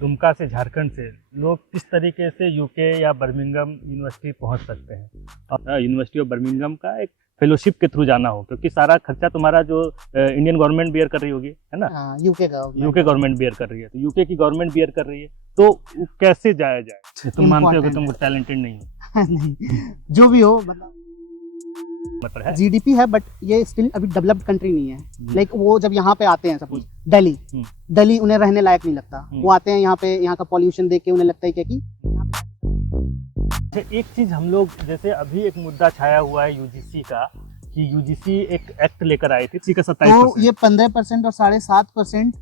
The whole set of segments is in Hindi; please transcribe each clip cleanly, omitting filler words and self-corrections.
दुमका से, झारखंड से लोग किस तरीके से यूके या बर्मिंघम यूनिवर्सिटी पहुंच सकते हैं। यूनिवर्सिटी ऑफ बर्मिंघम का एक फेलोशिप के थ्रू जाना हो, क्योंकि सारा खर्चा तुम्हारा जो इंडियन गवर्नमेंट बियर कर रही होगी, है ना। यूके गवर्नमेंट बियर कर रही है, तो यूके की गवर्नमेंट बियर कर रही है, तो कैसे जाया जाए। तुम मानते हो कि तुम टैलेंटेड नहीं हो? नहीं, जो भी हो, मतलब है जीडीपी है, बट ये स्टिल अभी डेवलप्ड कंट्री नहीं है। लाइक वो जब यहाँ पे आते हैं, सपोज दिल्ली उन्हें रहने लायक नहीं लगता। वो आते हैं यहाँ पे, यहाँ का पॉल्यूशन देख के उन्हें लगता है कि एक चीज हम लोग, जैसे अभी एक मुद्दा छाया हुआ है यूजीसी का, कि यूजीसी एक एक्ट लेकर आई थी, इसी का 27%। तो ये 15% और 7.5%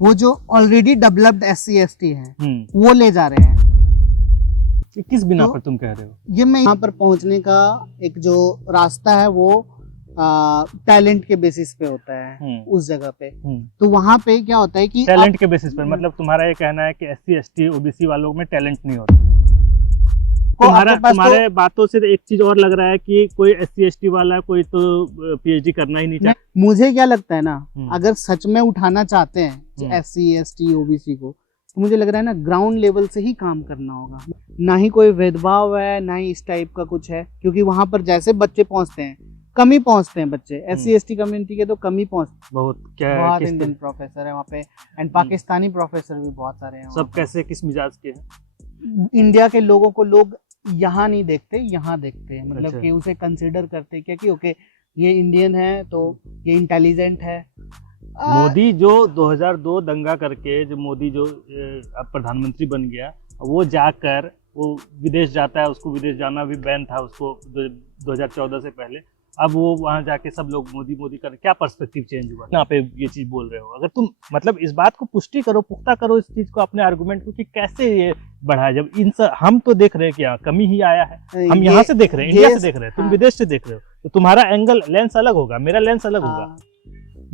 वो जो ऑलरेडी डेवलप्ड SC/ST है वो ले जा रहे हैं। किस बिना पर तुम कह रहे हो? ये मैं यहाँ पर पहुँचने का एक जो रास्ता है वो टैलेंट के बेसिस पे होता है उस जगह पे। तो वहाँ पे क्या होता है कि टैलेंट के बेसिस पर, मतलब तुम्हारा ये कहना है कि SC/ST OBC वालों में टैलेंट नहीं होता। तुम्हारे बातों से एक चीज और लग रहा है कि कोई SC/ST वाला कोई तो PhD करना ही नहीं चाहता। मुझे क्या लगता है ना, अगर सच में उठाना चाहते हैं SC/ST OBC को, तो मुझे लग रहा है ना ग्राउंड लेवल से ही काम करना होगा। ना ही कोई भेदभाव है, ना ही इस टाइप का कुछ है, क्योंकि वहां पर जैसे बच्चे पहुंचते हैं, कम ही पहुंचते हैं बच्चे। SC/ST कम्युनिटी के तो कम ही पहुंचते। बहुत इंडियन प्रोफेसर है वहाँ पे, एंड पाकिस्तानी प्रोफेसर भी बहुत सारे हैं। सब कैसे, किस मिजाज के हैं? इंडिया के लोगों को लोग यहाँ नहीं देखते, यहाँ देखते हैं। मतलब कि उसे कंसिडर करते हैं कि ओके ये इंडियन है तो ये इंटेलिजेंट है। मोदी जो 2002 दंगा करके जो मोदी जो अब प्रधानमंत्री बन गया, वो जाकर वो विदेश जाता है, उसको विदेश जाना भी बैन था उसको 2014 से पहले। अब वो वहाँ जाके सब लोग मोदी मोदी कर, क्या पर्सपेक्टिव चेंज हुआ? यहाँ पे ये चीज बोल रहे हो, अगर तुम मतलब इस बात को पुष्टि करो, पुख्ता करो इस चीज को, अपने आर्गुमेंट को, कि कैसे ये बढ़ा है। जब हम तो देख रहे हैं कि कमी ही आया है। हम यहाँ से देख रहे हैं, इंडिया से देख रहे हैं, तुम विदेश से देख रहे हो, तो तुम्हारा एंगल लेंस अलग होगा, मेरा लेंस अलग होगा।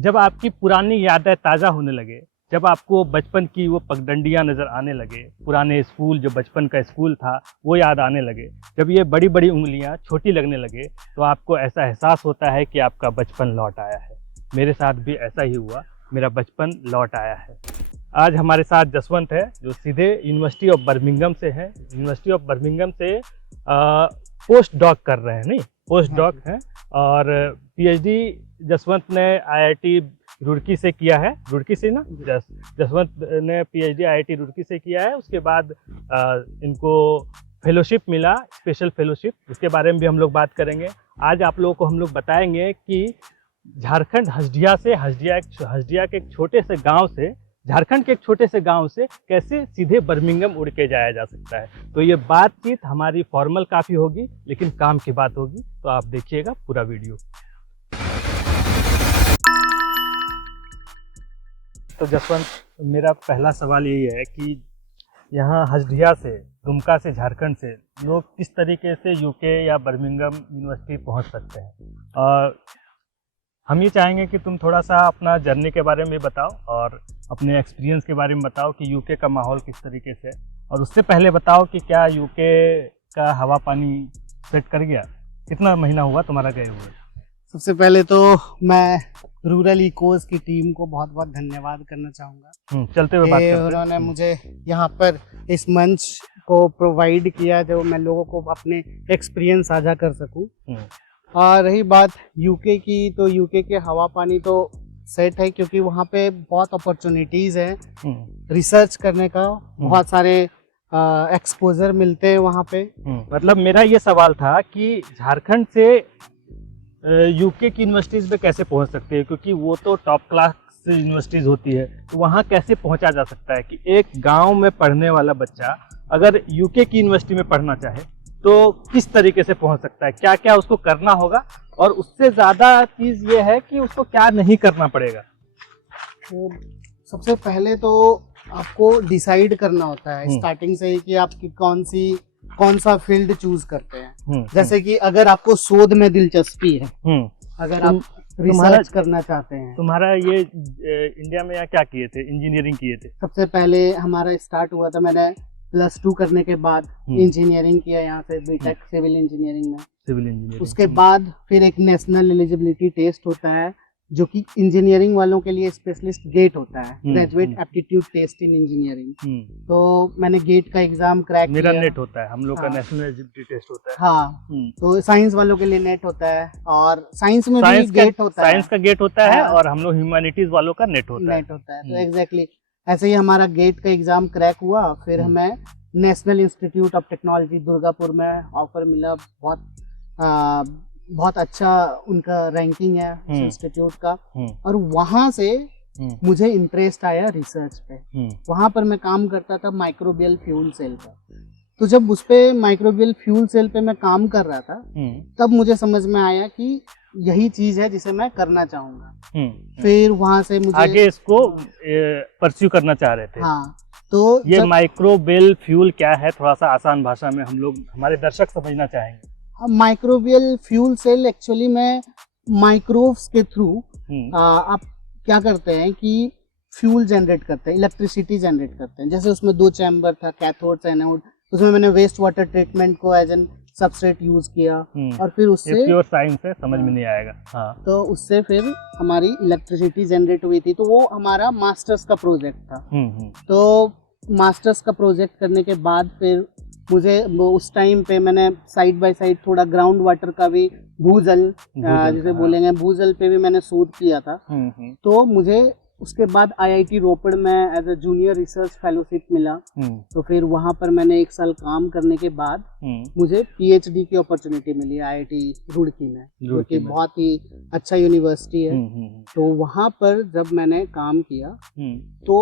जब आपकी पुरानी यादें ताजा होने लगे, जब आपको बचपन की वो पगडंडियां नजर आने लगे, पुराने स्कूल, जो बचपन का स्कूल था वो याद आने लगे, जब ये बड़ी बड़ी उंगलियां छोटी लगने लगे, तो आपको ऐसा एहसास होता है कि आपका बचपन लौट आया है। मेरे साथ भी ऐसा ही हुआ, मेरा बचपन लौट आया है। आज हमारे साथ जसवंत है, जो सीधे यूनिवर्सिटी ऑफ बर्मिंघम से है। यूनिवर्सिटी ऑफ बर्मिंघम से पोस्ट डॉक कर रहे हैं, नहीं पोस्ट डॉक हैं, और PhD जसवंत ने IIT रुड़की से किया है। रुड़की से ना, जसवंत ने PhD IIT रुड़की से किया है। उसके बाद इनको फेलोशिप मिला, स्पेशल फेलोशिप, उसके बारे में भी हम लोग बात करेंगे। आज आप लोगों को हम लोग बताएंगे कि झारखंड हसदिया से, हसदिया के एक छोटे से गांव से, झारखंड के एक छोटे से गांव से कैसे सीधे बर्मिंघम उड़ के जाया जा सकता है। तो ये बातचीत हमारी फॉर्मल काफ़ी होगी, लेकिन काम की बात होगी, तो आप देखिएगा पूरा वीडियो। तो जसवंत, मेरा पहला सवाल यही है कि यहाँ हसदिया से, दुमका से, झारखंड से लोग किस तरीके से यूके या बर्मिंघम यूनिवर्सिटी पहुँच सकते हैं। और हम ये चाहेंगे कि तुम थोड़ा सा अपना जर्नी के बारे में बताओ और अपने एक्सपीरियंस के बारे में बताओ कि यूके का माहौल किस तरीके से, और उससे पहले बताओ कि क्या यूके का हवा पानी सेट कर गया, कितना महीना हुआ तुम्हारा गए हुए? सबसे पहले तो मैं रूरल इकोज की टीम को बहुत बहुत धन्यवाद करना चाहूँगा। चलते हुए बात करते हैं। उन्होंने मुझे यहाँ पर इस मंच को प्रोवाइड किया, जो मैं लोगों को अपने एक्सपीरियंस साझा कर सकूँ। और रही बात यूके की, तो यूके के हवा पानी तो सेट है, क्योंकि वहाँ पे बहुत अपॉर्चुनिटीज़ हैं रिसर्च करने का, बहुत सारे एक्सपोजर मिलते हैं वहाँ पे। मतलब मेरा ये सवाल था कि झारखंड से यूके की यूनिवर्सिटीज़ में कैसे पहुँच सकते हैं, क्योंकि वो तो टॉप क्लास यूनिवर्सिटीज़ होती है, तो वहाँ कैसे पहुँचा जा सकता है कि एक गाँव में पढ़ने वाला बच्चा अगर यूके की यूनिवर्सिटी में पढ़ना चाहे तो किस तरीके से पहुंच सकता है, क्या क्या उसको करना होगा, और उससे ज़्यादा चीज़ ये है कि उसको क्या नहीं करना पड़ेगा। तो सबसे पहले तो आपको डिसाइड करना होता है स्टार्टिंग से ही कि आपकी कौन सा फील्ड चूज करते हैं। जैसे कि अगर आपको शोध में दिलचस्पी है, अगर आप रिसर्च करना चाहते हैं। तुम्हारा ये इंडिया में यहाँ क्या किए थे? इंजीनियरिंग किए थे? सबसे पहले हमारा स्टार्ट हुआ था, मैंने +2 करने के बाद इंजीनियरिंग किया यहाँ से, बीटेक सिविल इंजीनियरिंग में। Civil engineering. उसके बाद फिर एक नेशनल एलिजिबिलिटी टेस्ट होता है, जो कि इंजीनियरिंग वालों के लिए स्पेशलिस्ट गेट होता है, graduate hmm. Aptitude test in engineering. तो मैंने गेट का एग्जाम क्रैक मेरा किया। नेट होता है, हम लोग का हाँ। नेशनल एलिजिबिलिटी टेस्ट होता है। हाँ, तो साइंस वालों के लिए नेट होता है और साइंस में भी गेट होता है। साइंस का गेट होता है हाँ। और हम लोग ह्यूमैनिटीज वालों का नेट होता है। तो एग्जैक्टली ऐसे ही हमारा गेट का एग्जाम क्रैक हुआ, फिर हमें national institute of technology Durgapur में ऑफर मिला। बहुत अच्छा उनका रैंकिंग है उस इंस्टीट्यूट का, और वहां से मुझे इंटरेस्ट आया रिसर्च पे। वहां पर मैं काम करता था माइक्रोबियल फ्यूल सेल का। तो जब उस पे माइक्रोबियल फ्यूल सेल पे मैं काम कर रहा था, तब मुझे समझ में आया कि यही चीज है जिसे मैं करना चाहूंगा। फिर वहां से मुझे आगे इसको परस्यू करना चाह रहे थे। हाँ, तो ये माइक्रोबियल फ्यूल क्या है, थोड़ा सा आसान भाषा में हम लोग, हमारे दर्शक समझना चाहेंगे। माइक्रोबियल फ्यूल सेल एक्चुअली में माइक्रोव्स के थ्रू आप क्या करते हैं कि फ्यूल जनरेट करते हैं, इलेक्ट्रिसिटी जनरेट करते हैं। जैसे उसमें 2 चैम्बर था, कैथोड एनोड। उसमें मैंने वेस्ट वाटर ट्रीटमेंट को एज एन सबस्ट्रेट यूज किया, और फिर उससे प्योर साइंस है, समझ में नहीं आएगा। हाँ। तो उससे फिर हमारी इलेक्ट्रिसिटी जनरेट हुई थी। तो वो हमारा मास्टर्स का प्रोजेक्ट था। तो मास्टर्स का प्रोजेक्ट करने के बाद फिर मुझे उस टाइम पे मैंने साइड बाय साइड थोड़ा ग्राउंड वाटर का भी, भूजल जिसे बोलेंगे, भूजल पे भी मैंने शोध किया था। तो मुझे उसके बाद आईआईटी रोपड़ में as a junior research fellowship मिला। तो फिर वहां पर मैंने 1 साल काम करने के बाद मुझे पीएचडी की अपॉर्चुनिटी मिली आईआईटी रुड़की में, जो कि बहुत ही अच्छा यूनिवर्सिटी है। तो वहां पर जब मैंने काम किया तो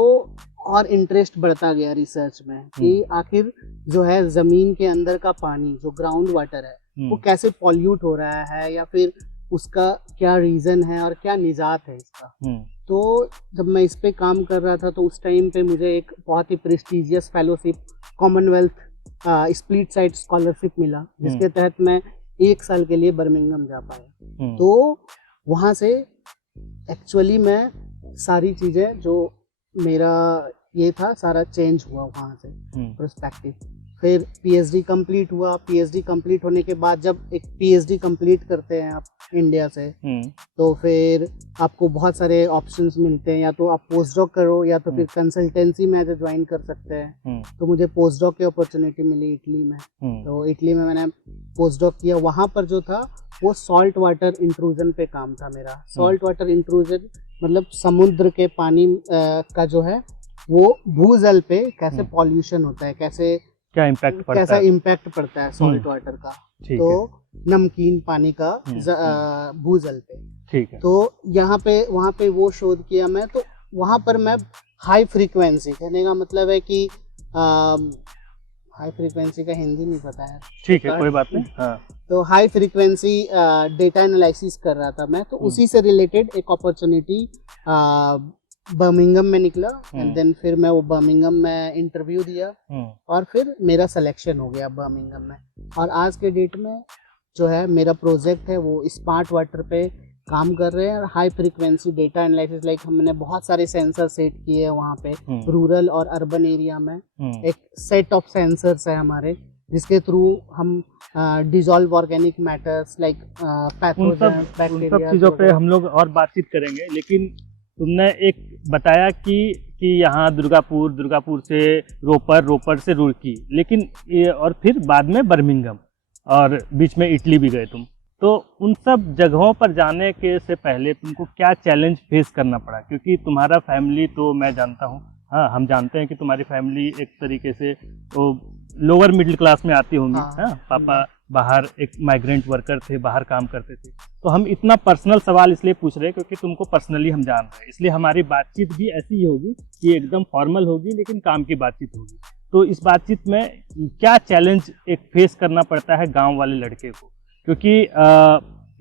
और इंटरेस्ट बढ़ता गया रिसर्च में कि आखिर जो है जमीन के अंदर का पानी, जो ग्राउंड वाटर है, वो कैसे पॉल्यूट हो रहा है, या फिर उसका क्या रीजन है और क्या निजात है इसका। तो जब मैं इस पे काम कर रहा था तो उस टाइम पे मुझे एक बहुत ही prestigious fellowship, Commonwealth split site scholarship मिला, जिसके तहत मैं 1 साल के लिए बर्मिंघम जा पाया। तो वहाँ से एक्चुअली मैं सारी चीज़ें जो मेरा ये था सारा चेंज हुआ वहाँ से, पर्सपेक्टिव। फिर पीएचडी कंप्लीट हुआ। पीएचडी कंप्लीट होने के बाद जब एक पीएचडी कंप्लीट करते हैं आप इंडिया से, तो फिर आपको बहुत सारे ऑप्शंस मिलते हैं, या तो आप पोस्ट डॉक करो या तो फिर कंसल्टेंसी में ज्वाइन कर सकते हैं। तो मुझे पोस्ट डॉक की अपॉर्चुनिटी मिली इटली में। तो इटली में मैंने पोस्ट डॉक किया। वहाँ पर जो था वो सॉल्ट वाटर इंट्रूजन पे काम था मेरा। सॉल्ट वाटर इंट्रूजन मतलब समुद्र के पानी का जो है वो भूजल पे कैसे पॉल्यूशन होता है, कैसे क्या इम्पैक्ट पड़ता कैसा है, इम्पैक्ट पड़ता है सॉल्ट वाटर का, तो नमकीन पानी का भूजल पे। ठीक है। तो यहाँ पे वहाँ पे वो शोध किया मैं। तो वहाँ पर मैं हाई फ्रीक्वेंसी, कहने का मतलब है कि हाई फ्रीक्वेंसी का हिंदी नहीं पता है। ठीक है, कोई बात नहीं। हाँ। तो हाई फ्रीक्वेंसी डेटा एनालिसिस कर रहा था मैं। तो उसी से रिलेटेड एक अपॉर्चुनिटी बर्मिंघम में निकला, एंड देन फिर मैं वो बर्मिंघम में इंटरव्यू दिया, और फिर मेरा सिलेक्शन हो गया बर्मिंघम में। और आज के डेट में जो है मेरा प्रोजेक्ट है वो स्मार्ट वाटर पे काम कर रहे हैं, और high frequency data analysis, like हमने बहुत सारे सेंसर सेट किए हैं वहाँ पे रूरल और अर्बन एरिया में। एक सेट ऑफ सेंसर्स है हमारे, जिसके थ्रू हम dissolve organic matters like pathogens, bacteria, सब चीज़ों पे हम लोग और बातचीत करेंगे। लेकिन तुमने एक बताया कि यहाँ दुर्गापुर से रोपड़ से रुड़की, लेकिन ये और फिर बाद में बर्मिंघम, और बीच में इटली भी गए तुम। तो उन सब जगहों पर जाने के से पहले तुमको क्या चैलेंज फेस करना पड़ा? क्योंकि तुम्हारा फैमिली तो मैं जानता हूँ, हाँ, हम जानते हैं कि तुम्हारी फैमिली एक तरीके से वो लोअर मिडिल क्लास में आती होंगी। हाँ, पापा बाहर एक माइग्रेंट वर्कर थे, बाहर काम करते थे। तो हम इतना पर्सनल सवाल इसलिए पूछ रहे हैं क्योंकि तुमको पर्सनली हम जान रहे हैं, इसलिए हमारी बातचीत भी ऐसी ही होगी कि एकदम फॉर्मल होगी, लेकिन काम की बातचीत होगी। तो इस बातचीत में क्या चैलेंज एक फेस करना पड़ता है गाँव वाले लड़के को? क्योंकि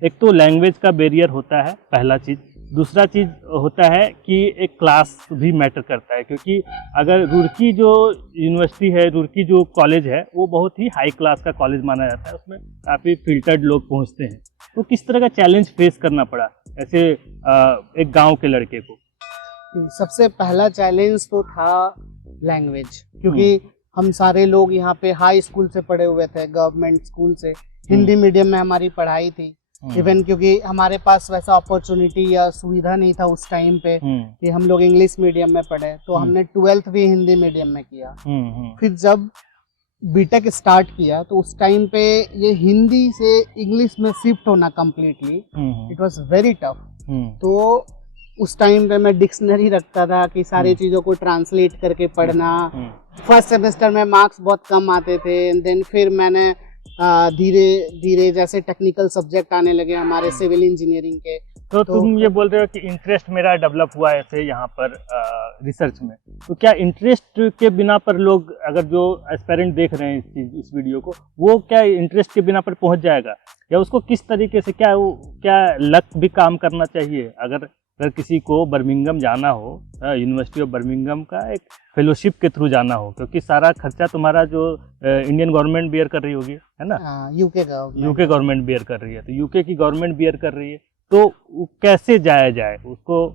एक तो लैंग्वेज का बैरियर होता है, पहला चीज़। दूसरा चीज़ होता है कि एक क्लास भी मैटर करता है, क्योंकि अगर रुड़की जो यूनिवर्सिटी है, रुड़की जो कॉलेज है, वो बहुत ही हाई क्लास का कॉलेज माना जाता है, उसमें काफ़ी फिल्टर्ड लोग पहुंचते हैं। तो किस तरह का चैलेंज फेस करना पड़ा ऐसे एक गांव के लड़के को? सबसे पहला चैलेंज तो था लैंग्वेज, क्योंकि हम सारे लोग यहाँ पे हाई स्कूल से पढ़े हुए थे, गवर्नमेंट स्कूल से, हिंदी मीडियम में हमारी पढ़ाई थी। इवन क्योंकि हमारे पास वैसा अपॉर्चुनिटी या सुविधा नहीं था उस टाइम पे कि हम लोग इंग्लिश मीडियम में पढ़े, तो हमने 12th भी हिंदी मीडियम में किया। फिर जब बीटेक स्टार्ट किया तो उस टाइम पे ये हिंदी से इंग्लिश में शिफ्ट होना completely it was very tough. तो उस टाइम पे मैं डिक्शनरी रखता था कि सारी चीज़ों को ट्रांसलेट करके पढ़ना। फर्स्ट सेमेस्टर में मार्क्स बहुत कम आते थे, एंड देन फिर मैंने धीरे धीरे जैसे टेक्निकल सब्जेक्ट आने लगे हमारे सिविल इंजीनियरिंग के, तो तुम ये बोल रहे हो कि इंटरेस्ट मेरा डेवलप हुआ ऐसे यहाँ पर रिसर्च में, तो क्या इंटरेस्ट के बिना पर लोग, अगर जो एस्पायरेंट देख रहे हैं इस वीडियो को, वो क्या इंटरेस्ट के बिना पर पहुँच जाएगा, या उसको किस तरीके से, क्या लक भी काम करना चाहिए? अगर किसी को बर्मिंघम जाना हो, यूनिवर्सिटी ऑफ बर्मिंघम का एक फेलोशिप के थ्रू जाना हो, क्योंकि सारा खर्चा तुम्हारा जो इंडियन गवर्नमेंट बेयर कर रही होगी, है ना? यूके गवर्नमेंट बेयर कर रही है, तो यूके की गवर्नमेंट बेयर कर रही है, तो कैसे जाया जाए उसको,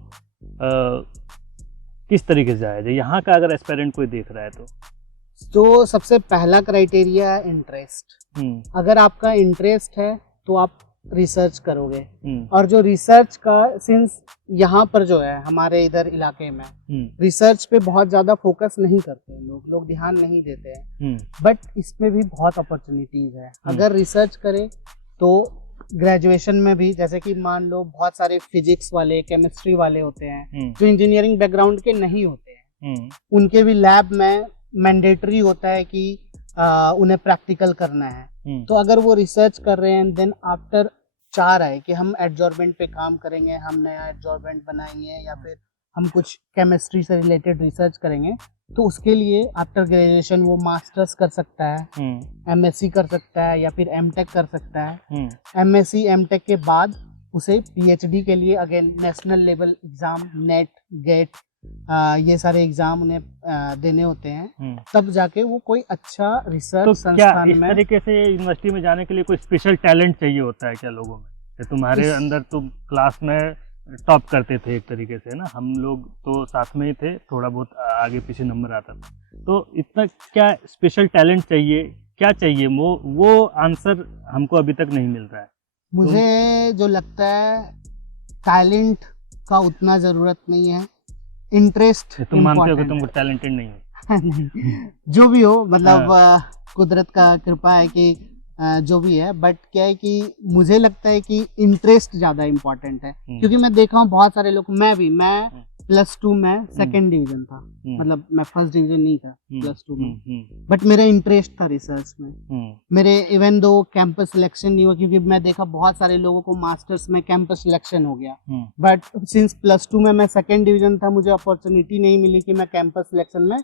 किस तरीके से जाया जाए यहाँ का, अगर एस्पायरेंट कोई देख रहा है तो सबसे पहला क्राइटेरिया है इंटरेस्ट। अगर आपका इंटरेस्ट है तो आप रिसर्च करोगे, और जो रिसर्च का सिंस यहाँ पर जो है हमारे इधर इलाके में रिसर्च पे बहुत ज्यादा फोकस नहीं करते हैं लोग ध्यान नहीं देते हैं, बट इसमें भी बहुत अपॉर्चुनिटीज है। अगर रिसर्च करें तो ग्रेजुएशन में भी, जैसे कि मान लो बहुत सारे फिजिक्स वाले, केमिस्ट्री वाले होते हैं जो इंजीनियरिंग बैकग्राउंड के नहीं होते हैं, उनके भी लैब में मैंडेटरी होता है कि उन्हें प्रैक्टिकल करना है। तो अगर वो रिसर्च कर रहे हैं, देन आफ्टर चाह रहे हैं कि हम एडजॉर्बेंट पे काम करेंगे, हम नया एडजॉर्बेंट बनाएंगे, या फिर हम कुछ केमिस्ट्री से रिलेटेड रिसर्च करेंगे, तो उसके लिए आफ्टर ग्रेजुएशन वो मास्टर्स कर सकता है, एमएससी कर सकता है, या फिर एमटेक कर सकता है। एमएससी एमटेक के बाद उसे पीएचडी के लिए again national level exam, NET, GATE, ये सारे एग्जाम उन्हें देने होते हैं, तब जाके वो कोई अच्छा रिसर्च संस्थान में। इस तरीके से यूनिवर्सिटी में जाने के लिए कोई स्पेशल टैलेंट चाहिए होता है क्या लोगों में? तुम्हारे अंदर तुम क्लास में टॉप करते थे एक तरीके से ना, हम लोग तो साथ में ही थे, थोड़ा बहुत आगे पीछे नंबर आता था, तो इतना क्या स्पेशल टैलेंट चाहिए, क्या चाहिए? वो आंसर हमको अभी तक नहीं मिल रहा है। मुझे जो लगता है टैलेंट का उतना जरूरत नहीं है, इंटरेस्ट। तुम मानते हो कि तुम टैलेंटेड नहीं हो? जो भी हो, मतलब कुदरत का कृपा है कि जो भी है, बट क्या है कि मुझे लगता है कि इंटरेस्ट ज्यादा इम्पोर्टेंट है, क्योंकि मैं देखा हूँ बहुत सारे लोग, मैं +2 में सेकंड डिवीजन था, मतलब मैं फर्स्ट डिवीजन नहीं था +2 में, बट मेरा इंटरेस्ट था रिसर्च में। मेरे इवन दो कैंपस सिलेक्शन नहीं हुआ, क्योंकि मैं देखा बहुत सारे लोगों को मास्टर्स में कैंपस सिलेक्शन हो गया, बट सिंस +2 में मैं सेकंड डिवीजन था, मुझे अपॉर्चुनिटी नहीं मिली कि मैं कैंपस सिलेक्शन में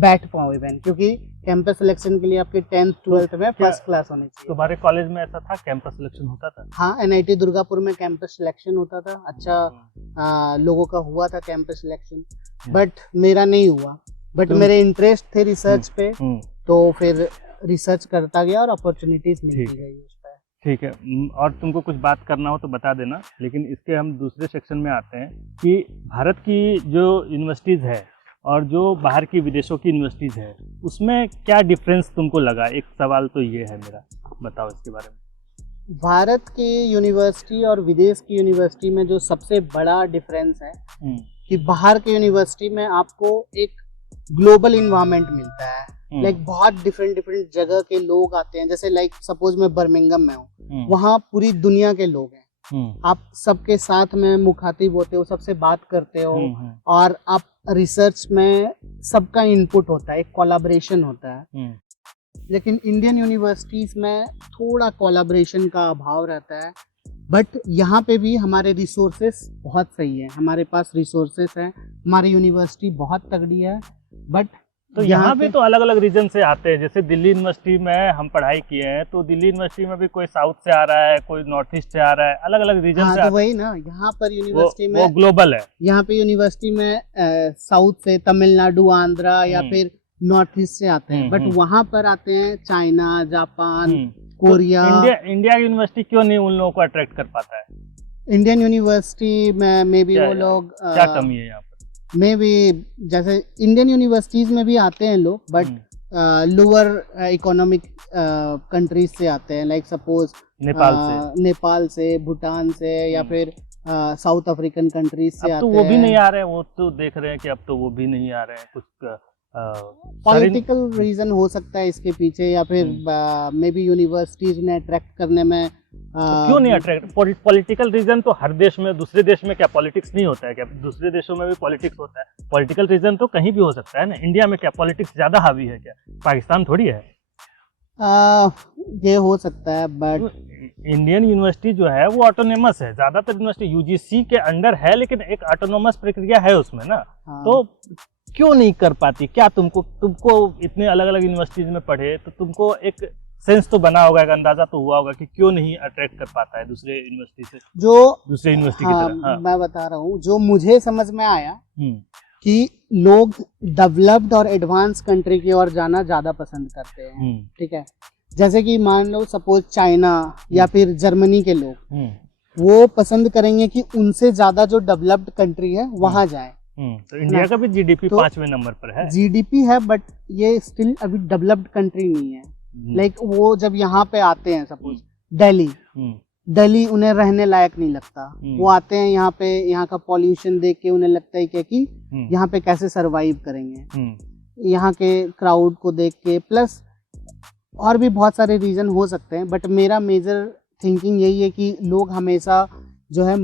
बैठ पाऊँ इवन, क्योंकि कैंपस सिलेक्शन के लिए आपके 10th 12th में फर्स्ट क्लास होनी चाहिए। तुम्हारे कॉलेज में ऐसा था, कैंपस सिलेक्शन होता था? हाँ, NIT दुर्गापुर में कैंपस सिलेक्शन होता था, अच्छा लोगों का हुआ था कैंपस सिलेक्शन, बट मेरा नहीं हुआ। बट मेरे इंटरेस्ट थे रिसर्च पे, तो फिर रिसर्च करता गया और अपॉर्चुनिटीज मिलती गई उस पर। ठीक है, और तुमको कुछ बात करना हो तो बता देना, लेकिन इसके हम दूसरे सेक्शन में आते हैं कि भारत की जो यूनिवर्सिटीज़ है और जो बाहर की विदेशों की यूनिवर्सिटीज़ है, उसमें क्या डिफरेंस तुमको लगा? एक सवाल तो ये है मेरा, बताओ इसके बारे में। भारत की यूनिवर्सिटी और विदेश की यूनिवर्सिटी में जो सबसे बड़ा डिफरेंस है कि बाहर के यूनिवर्सिटी में आपको एक ग्लोबल इन्वायरमेंट मिलता है, लाइक बहुत डिफरेंट जगह के लोग आते हैं। जैसे लाइक सपोज मैं बर्मिंघम में हूँ, वहाँ पूरी दुनिया के लोग हैं, आप सबके साथ में मुखातिब होते हो, सबसे बात करते हो, और आप रिसर्च में सबका इनपुट होता है, एक कोलैबोरेशन होता है। लेकिन इंडियन यूनिवर्सिटीज में थोड़ा कोलैबोरेशन का अभाव रहता है, बट यहाँ पे भी हमारे रिसोर्सेस बहुत सही है, हमारे पास रिसोर्सेस हैं, हमारी यूनिवर्सिटी बहुत तगड़ी है। बट तो यहाँ पे तो अलग अलग रीजन से आते हैं, जैसे दिल्ली यूनिवर्सिटी में हम पढ़ाई किए हैं, तो दिल्ली यूनिवर्सिटी में भी कोई साउथ से आ रहा है, कोई नॉर्थ ईस्ट से आ रहा है, अलग अलग रीजन से। तो वही ना, यहाँ पर यूनिवर्सिटी में वो ग्लोबल है। यहाँ पे यूनिवर्सिटी में साउथ से, तमिलनाडु, आंध्रा या फिर नॉर्थ ईस्ट से आते हैं, बट वहाँ पर आते हैं चाइना, जापान, कोरिया। तो इंडिया यूनिवर्सिटी क्यों नहीं उन लोगों को अट्रैक्ट कर पाता है? इंडियन यूनिवर्सिटी में मे बी वो लोग क्या कमी है यहाँ पर? मे बी जैसे इंडियन यूनिवर्सिटीज में भी आते हैं लोग, बट लोअर इकोनॉमिक कंट्रीज से आते हैं, लाइक सपोज नेपाल से, भूटान से, या फिर साउथ अफ्रीकन कंट्रीज से अब आते तो हैं। वो भी नहीं आ रहे हैं, वो तो देख रहे हैं कि अब तो वो भी नहीं आ रहे हैं, कुछ पॉलिटिकल रीजन हो सकता है इसके पीछे, या फिर मे बी यूनिवर्सिटीज उन्हें अट्रैक्ट करने में क्यों नहीं अट्रैक्ट? पॉलिटिकल रीजन तो हर देश में, दूसरे देश में क्या पॉलिटिक्स नहीं होता है क्या? दूसरे देशों में भी पॉलिटिक्स होता है। पॉलिटिकल रीजन तो कहीं भी हो सकता है ना। इंडिया में क्या पॉलिटिक्स ज्यादा हावी है क्या? पाकिस्तान थोड़ी है। ये हो सकता है, बट इंडियन यूनिवर्सिटी जो है वो ऑटोनोमस है। ज्यादातर यूनिवर्सिटी यूजीसी के अंडर है, लेकिन एक ऑटोनोमस प्रक्रिया है उसमें ना। तो क्यों नहीं कर पाती? क्या तुमको इतने अलग अलग यूनिवर्सिटीज में पढ़े तो तुमको एक सेंस तो बना होगा, एक अंदाजा तो हुआ होगा कि क्यों नहीं अट्रैक्ट कर पाता है दूसरे यूनिवर्सिटी से, जो दूसरे यूनिवर्सिटी की तरह। हाँ। मैं बता रहा हूँ, जो मुझे समझ में आया कि लोग डेवलप्ड और एडवांस कंट्री की ओर जाना ज्यादा पसंद करते हैं। ठीक है, जैसे कि मान लो सपोज चाइना या फिर जर्मनी के लोग वो पसंद करेंगे कि उनसे ज्यादा जो डेवलप्ड कंट्री है वहां जाए। तो इंडिया का भी जीडीपी तो 5वें नंबर पर है। जीडीपी है, बट ये स्टिल अभी डेवलप्ड कंट्री नहीं है। लाइक वो जब यहाँ पे आते हैं, सपोज दिल्ली उन्हें रहने लायक नहीं लगता। वो आते हैं यहाँ पे, यहाँ का पॉल्यूशन देख के उन्हें लगता है कि यहाँ पे कैसे सरवाइव करेंगे, यहाँ के क्राउड को देख के, प्लस और भी बहुत सारे रीजन हो सकते हैं। बट मेरा मेजर थिंकिंग यही है कि लोग हमेशा जो है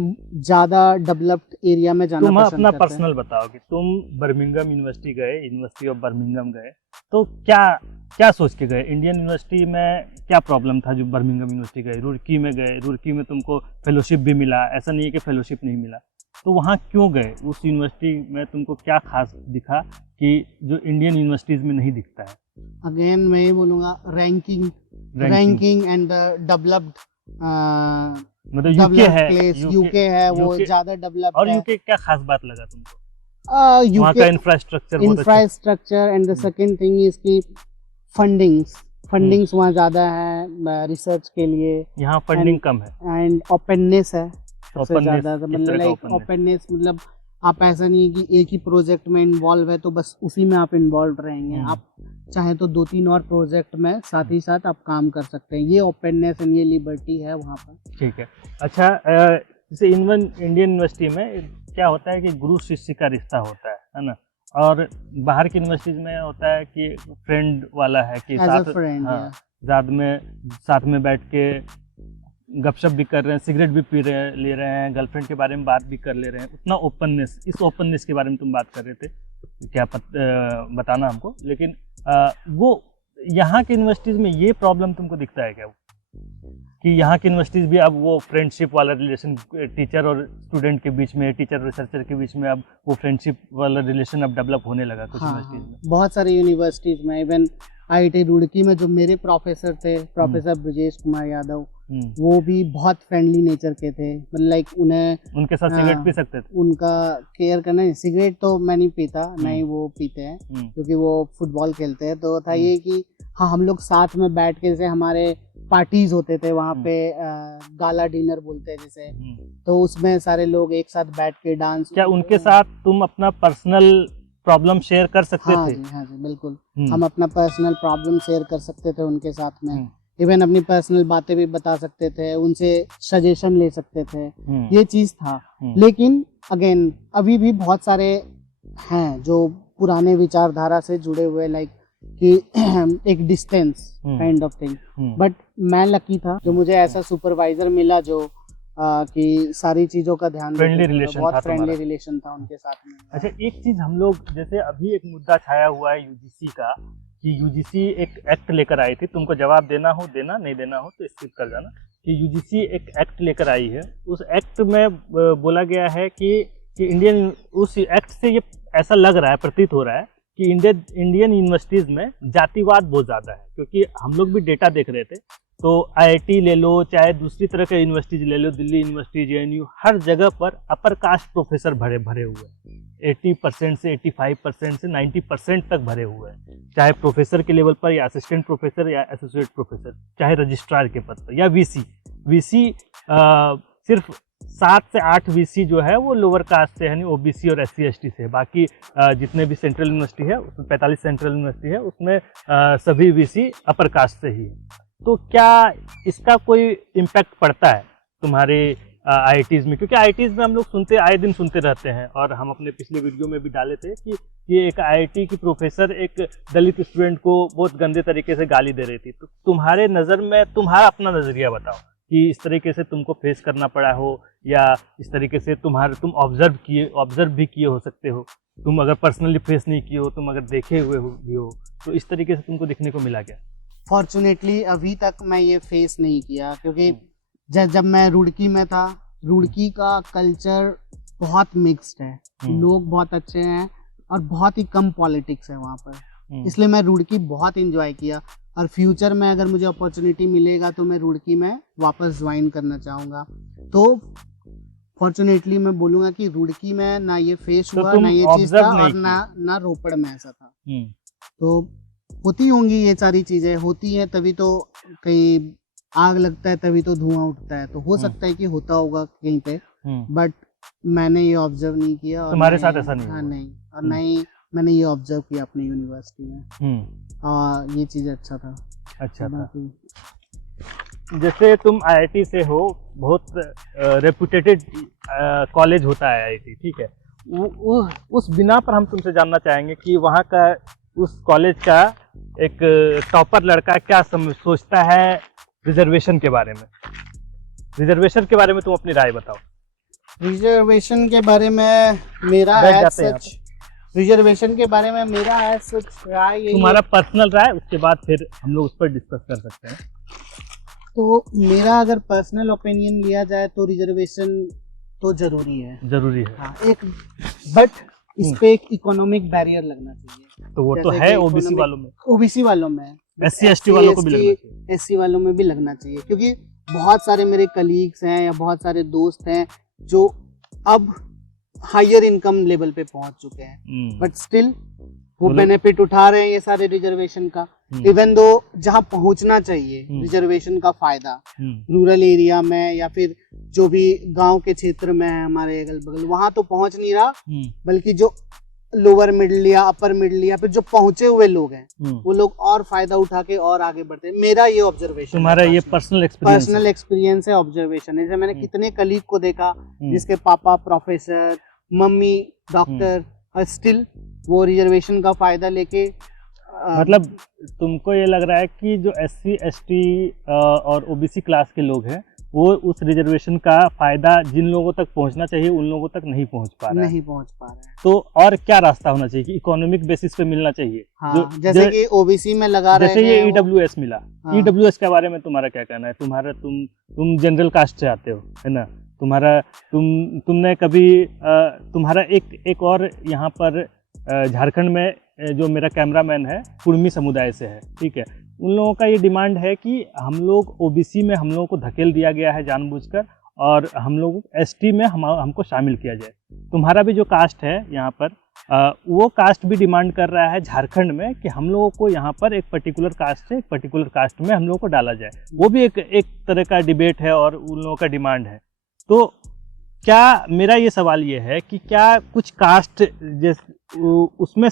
ज्यादा डेवलप्ड एरिया में जाना तुम पसंद अपना करते हैं। पर्सनल बताओ कि तुम बर्मिंघम यूनिवर्सिटी गए, यूनिवर्सिटी ऑफ बर्मिंघम गए, तो क्या सोच के गए? इंडियन यूनिवर्सिटी में क्या प्रॉब्लम था जो बर्मिंघम यूनिवर्सिटी गए? रुड़की में गए, रुड़की में तुमको फेलोशिप भी मिला, ऐसा नहीं है कि फेलोशिप नहीं मिला। तो वहाँ क्यों गए? उस यूनिवर्सिटी में तुमको क्या खास दिखा कि जो इंडियन यूनिवर्सिटीज में नहीं दिखता है? अगेन मैं ये बोलूंगा, रैंकिंग एंड द डेवलप्ड, मतलब यूके है, यूके है, वो ज्यादा डेवलप्ड और है। यूके क्या खास बात लगा तुमको? वहाँ का infrastructure and the second thing is की फंडिंग्स वहाँ ज्यादा है रिसर्च के लिए। यहाँ फंडिंग कम है एंड ओपननेस है सबसे Openness, ज्यादा। किस मतलब तरह का लाइक openness? ओपननेस मतलब आप ऐसा नहीं है कि एक ही प्रोजेक्ट में इन्वॉल्व है तो बस उसी में आप इन्वॉल्व रहेंगे। आप चाहे तो 2-3 और प्रोजेक्ट में साथ ही साथ आप काम कर सकते हैं। ये ओपननेस एंड ये लिबर्टी है वहाँ पर। ठीक है। अच्छा, जैसे इंडियन यूनिवर्सिटी में क्या होता है कि गुरु शिष्य का रिश्ता होता है ना? और बाहर की यूनिवर्सिटीज में होता है कि फ्रेंड वाला है कि साथ में बैठ के गपशप भी कर रहे हैं, सिगरेट भी पी रहे ले रहे हैं, गर्लफ्रेंड के बारे में बात भी कर ले रहे हैं। उतना ओपननेस, इस ओपननेस के बारे में तुम बात कर रहे थे, क्या बताना हमको। लेकिन वो यहाँ की यूनिवर्सिटीज में ये प्रॉब्लम तुमको दिखता है क्या, कि यहाँ की यूनिवर्सिटीज भी अब वो फ्रेंडशिप वाला रिलेशन टीचर और स्टूडेंट के बीच में, टीचर और रिसर्चर के बीच में, अब वो फ्रेंडशिप वाला रिलेशन अब डेवलप होने लगा कुछ यूनिवर्सिटीज में? बहुत सारी यूनिवर्सिटीज में, इवन IIT रुड़की में जो मेरे प्रोफेसर थे, प्रोफेसर ब्रजेश कुमार यादव, वो भी बहुत फ्रेंडली नेचर के थे। मतलब लाइक उनके साथ सिगरेट पी सकते थे? उनका केयर करना। सिगरेट तो मैं नहीं पीता, नहीं वो पीते हैं क्योंकि वो फुटबॉल खेलते हैं। तो था ये कि हाँ, हम लोग साथ में बैठ के, जैसे हमारे पार्टीज होते थे वहाँ पे, गाला डिनर बोलते हैं जैसे, तो उसमें सारे लोग एक साथ बैठ के डांस। क्या उनके साथ तुम अपना पर्सनल प्रॉब्लम शेयर कर सकते थे? हाँ जी बिल्कुल। हम अपना पर्सनल प्रॉब्लम शेयर कर सकते थे उनके साथ में। इवन अपनी पर्सनल बातें भी बता सकते थे, उनसे सजेशन ले सकते थे। ये चीज था। लेकिन अगेन अभी भी बहुत सारे हैं जो पुराने विचारधारा से जुड़े हुए, लाइक कि एक distance kind of thing. But मैं लकी था जो मुझे ऐसा सुपरवाइजर मिला जो कि सारी चीजों का ध्यान, फ्रेंडली रिलेशन बहुत फ्रेंडली रिलेशन था उनके साथ में। अच्छा, एक चीज हम लोग, जैसे अभी एक मुद्दा छाया हुआ है यूजीसी का, कि यूजीसी एक एक्ट लेकर आई थी, तुमको जवाब देना हो देना, नहीं देना हो तो स्किप कर जाना, कि यूजीसी एक एक्ट लेकर आई है। उस एक्ट में बोला गया है कि इंडियन, उस एक्ट से ये ऐसा लग रहा है, प्रतीत हो रहा है कि इंडियन यूनिवर्सिटीज में जातिवाद बहुत ज़्यादा है। क्योंकि हम लोग भी डेटा देख रहे थे, तो IIT ले लो, चाहे दूसरी तरह के यूनिवर्सिटीज ले लो, दिल्ली यूनिवर्सिटी, JNU, हर जगह पर अपर कास्ट प्रोफेसर भरे हुए हैं। 80% से 85% से 90% तक भरे हुए हैं, चाहे प्रोफेसर के लेवल पर, या असिस्टेंट प्रोफेसर, या एसोसिएट प्रोफेसर, चाहे रजिस्ट्रार के पद पर, या VC। सिर्फ 7 से 8 वीसी जो है वो लोअर कास्ट से यानी ओबीसी और एससी एसटी से, बाकी जितने भी सेंट्रल यूनिवर्सिटी है उसमें 45 सेंट्रल यूनिवर्सिटी है उसमें सभी वीसी अपर कास्ट से ही है। तो क्या इसका कोई इम्पैक्ट पड़ता है तुम्हारे आईआईटीज में? क्योंकि आईआईटीज में हम लोग आए दिन सुनते रहते हैं, और हम अपने पिछले वीडियो में भी डाले थे कि ये एक आईआईटी की प्रोफेसर एक दलित स्टूडेंट को बहुत गंदे तरीके से गाली दे रही थी। तो तुम्हारे नज़र में तुम्हारा अपना नज़रिया बताओ कि इस तरीके से तुमको फेस करना पड़ा हो, या इस तरीके से तुम ऑब्जर्व भी किए हो सकते हो, तुम अगर पर्सनली फेस नहीं किए हो, तुम अगर देखे हुए भी हो, तो इस तरीके से तुमको देखने को मिला क्या? फॉर्चुनेटली अभी तक मैं ये फेस नहीं किया, क्योंकि जब मैं रुड़की में था, रुड़की का कल्चर बहुत मिक्स्ड है, लोग बहुत अच्छे हैं और बहुत ही कम पॉलिटिक्स है वहाँ पर, इसलिए मैं रुड़की बहुत एंजॉय किया। और फ्यूचर में अगर मुझे अपॉर्चुनिटी मिलेगा तो मैं रुड़की में वापस ज्वाइन करना चाहूँगा। तो फॉर्चुनेटली मैं बोलूँगा कि रुड़की में ना ये फेस हुआ, ना ये चीज़ था, और ना रोपड़ में ऐसा था। तो होती होंगी ये सारी चीज़ें, होती हैं तभी तो कहीं आग लगता है, तभी तो धुआं उठता है। तो हो सकता है कि होता होगा कहीं पे, बट मैंने ये ऑब्जर्व नहीं किया। और तुम्हारे साथ ऐसा नहीं? हाँ, नहीं, और नहीं मैंने ये ऑब्जर्व किया अपनी यूनिवर्सिटी में, और ये चीज़ अच्छा था। अच्छा था। जैसे तुम आईआईटी से हो, बहुत रेपुटेटेड कॉलेज होता है आईआईटी, ठीक है, उस बिना पर हम तुमसे जानना चाहेंगे कि वहाँ का उस कॉलेज का एक टॉपर लड़का क्या सोचता है रिजर्वेशन के बारे में। रिजर्वेशन के बारे में तुम अपनी राय बताओ। रिजर्वेशन के बारे में मेरा रिजर्वेशन के बारे में मेरा राय यही, तुम्हारा पर्सनल राय, उसके बाद फिर हम लोग उस पर डिस्कस कर सकते हैं। तो मेरा अगर पर्सनल ओपिनियन लिया जाए तो रिजर्वेशन तो जरूरी है। हाँ, एक बट इस पे एक इकोनॉमिक बैरियर लगना चाहिए। तो वो तो है ओबीसी वालों में, एससी एसटी वालों को भी लगना चाहिए, एससी वालों में भी लगना चाहिए, क्योंकि बहुत सारे मेरे कलीग्स हैं या बहुत सारे दोस्त हैं जो अब हायर इनकम लेवल पे पहुंच चुके हैं, बट स्टिल वो बेनिफिट उठा रहे हैं ये सारे रिजर्वेशन का, इवन दो जहां पहुंचना चाहिए रिजर्वेशन का फायदा रूरल एरिया में या फिर जो भी गांव के क्षेत्र में है हमारे अगल बगल, वहां तो पहुंच नहीं रहा, बल्कि जो लोअर मिडिल या अपर मिडिल या फिर जो पहुंचे हुए लोग हैं वो लोग और फायदा उठा के और आगे बढ़ते हैं। मेरा ये ऑब्जर्वेशन, तुम्हारा ये पर्सनल एक्सपीरियंस है, ऑब्जर्वेशन है। जैसे मैंने कितने कलीग को देखा जिसके पापा प्रोफेसर, मम्मी डॉक्टर, और स्टिल वो रिजर्वेशन का फायदा लेके मतलब तुमको ये लग रहा है कि जो एससी एसटी और ओबीसी क्लास के लोग हैं वो उस रिजर्वेशन का फायदा जिन लोगों तक पहुंचना चाहिए उन लोगों तक नहीं पहुंच पा रहा है। तो और क्या रास्ता होना चाहिए कि इकोनॉमिक बेसिस पे मिलना चाहिए? हाँ, जैसे कि ओबीसी में लगा रहे हैं, जैसे ये ईडब्ल्यूएस मिला। हाँ। ईडब्ल्यूएस के बारे में तुम्हारा क्या कहना है? तुम जनरल कास्ट से आते हो, है ना? तुमने कभी तुम्हारा एक और यहाँ पर झारखंड में जो मेरा कैमरामैन है कुर्मी समुदाय से है, ठीक है, उन लोगों का ये डिमांड है कि हम लोग ओबीसी में हम लोगों को धकेल दिया गया है जानबूझकर, और हम लोग एसटी में हमको शामिल किया जाए। तुम्हारा भी जो कास्ट है यहाँ पर वो कास्ट भी डिमांड कर रहा है झारखंड में कि हम लोगों को यहाँ पर एक पर्टिकुलर कास्ट से एक पर्टिकुलर कास्ट में हम लोगों को डाला जाए। वो भी एक तरह का डिबेट है और उन लोगों का डिमांड है। तो क्या मेरा ये सवाल ये है कि क्या कुछ कास्ट उसमें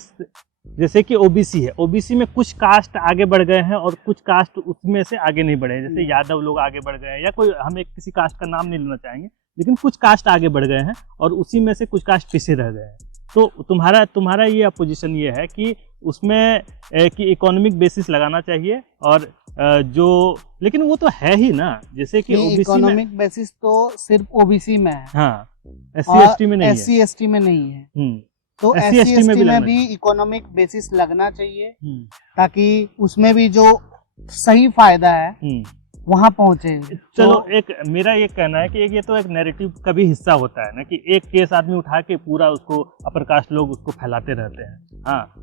जैसे कि ओबीसी है, ओबीसी में कुछ कास्ट आगे बढ़ गए हैं और कुछ कास्ट उसमें से आगे नहीं बढ़े हैं, जैसे यादव लोग आगे बढ़ गए हैं, या कोई हम एक किसी कास्ट का नाम नहीं लेना चाहेंगे, लेकिन कुछ कास्ट आगे बढ़ गए हैं और उसी में से कुछ कास्ट पीछे रह गए हैं। तो तुम्हारा ये अपोजिशन ये है कि उसमें कि इकोनॉमिक बेसिस लगाना चाहिए, और लेकिन वो तो है ही ना, जैसे कि इकोनॉमिक बेसिस तो सिर्फ ओबीसी में है। हाँ, एससी एसटी में नहीं है। एससी एसटी में नहीं है। तो एससी एसटी में भी इकोनॉमिक बेसिस लगना चाहिए, ताकि उसमें भी जो सही फायदा है वहां पहुंचे। चलो, एक मेरा ये कहना है कि ये तो एक नैरेटिव का भी हिस्सा होता है ना, कि एक केस आदमी उठा के पूरा उसको अपर कास्ट लोग उसको फैलाते रहते हैं। हाँ,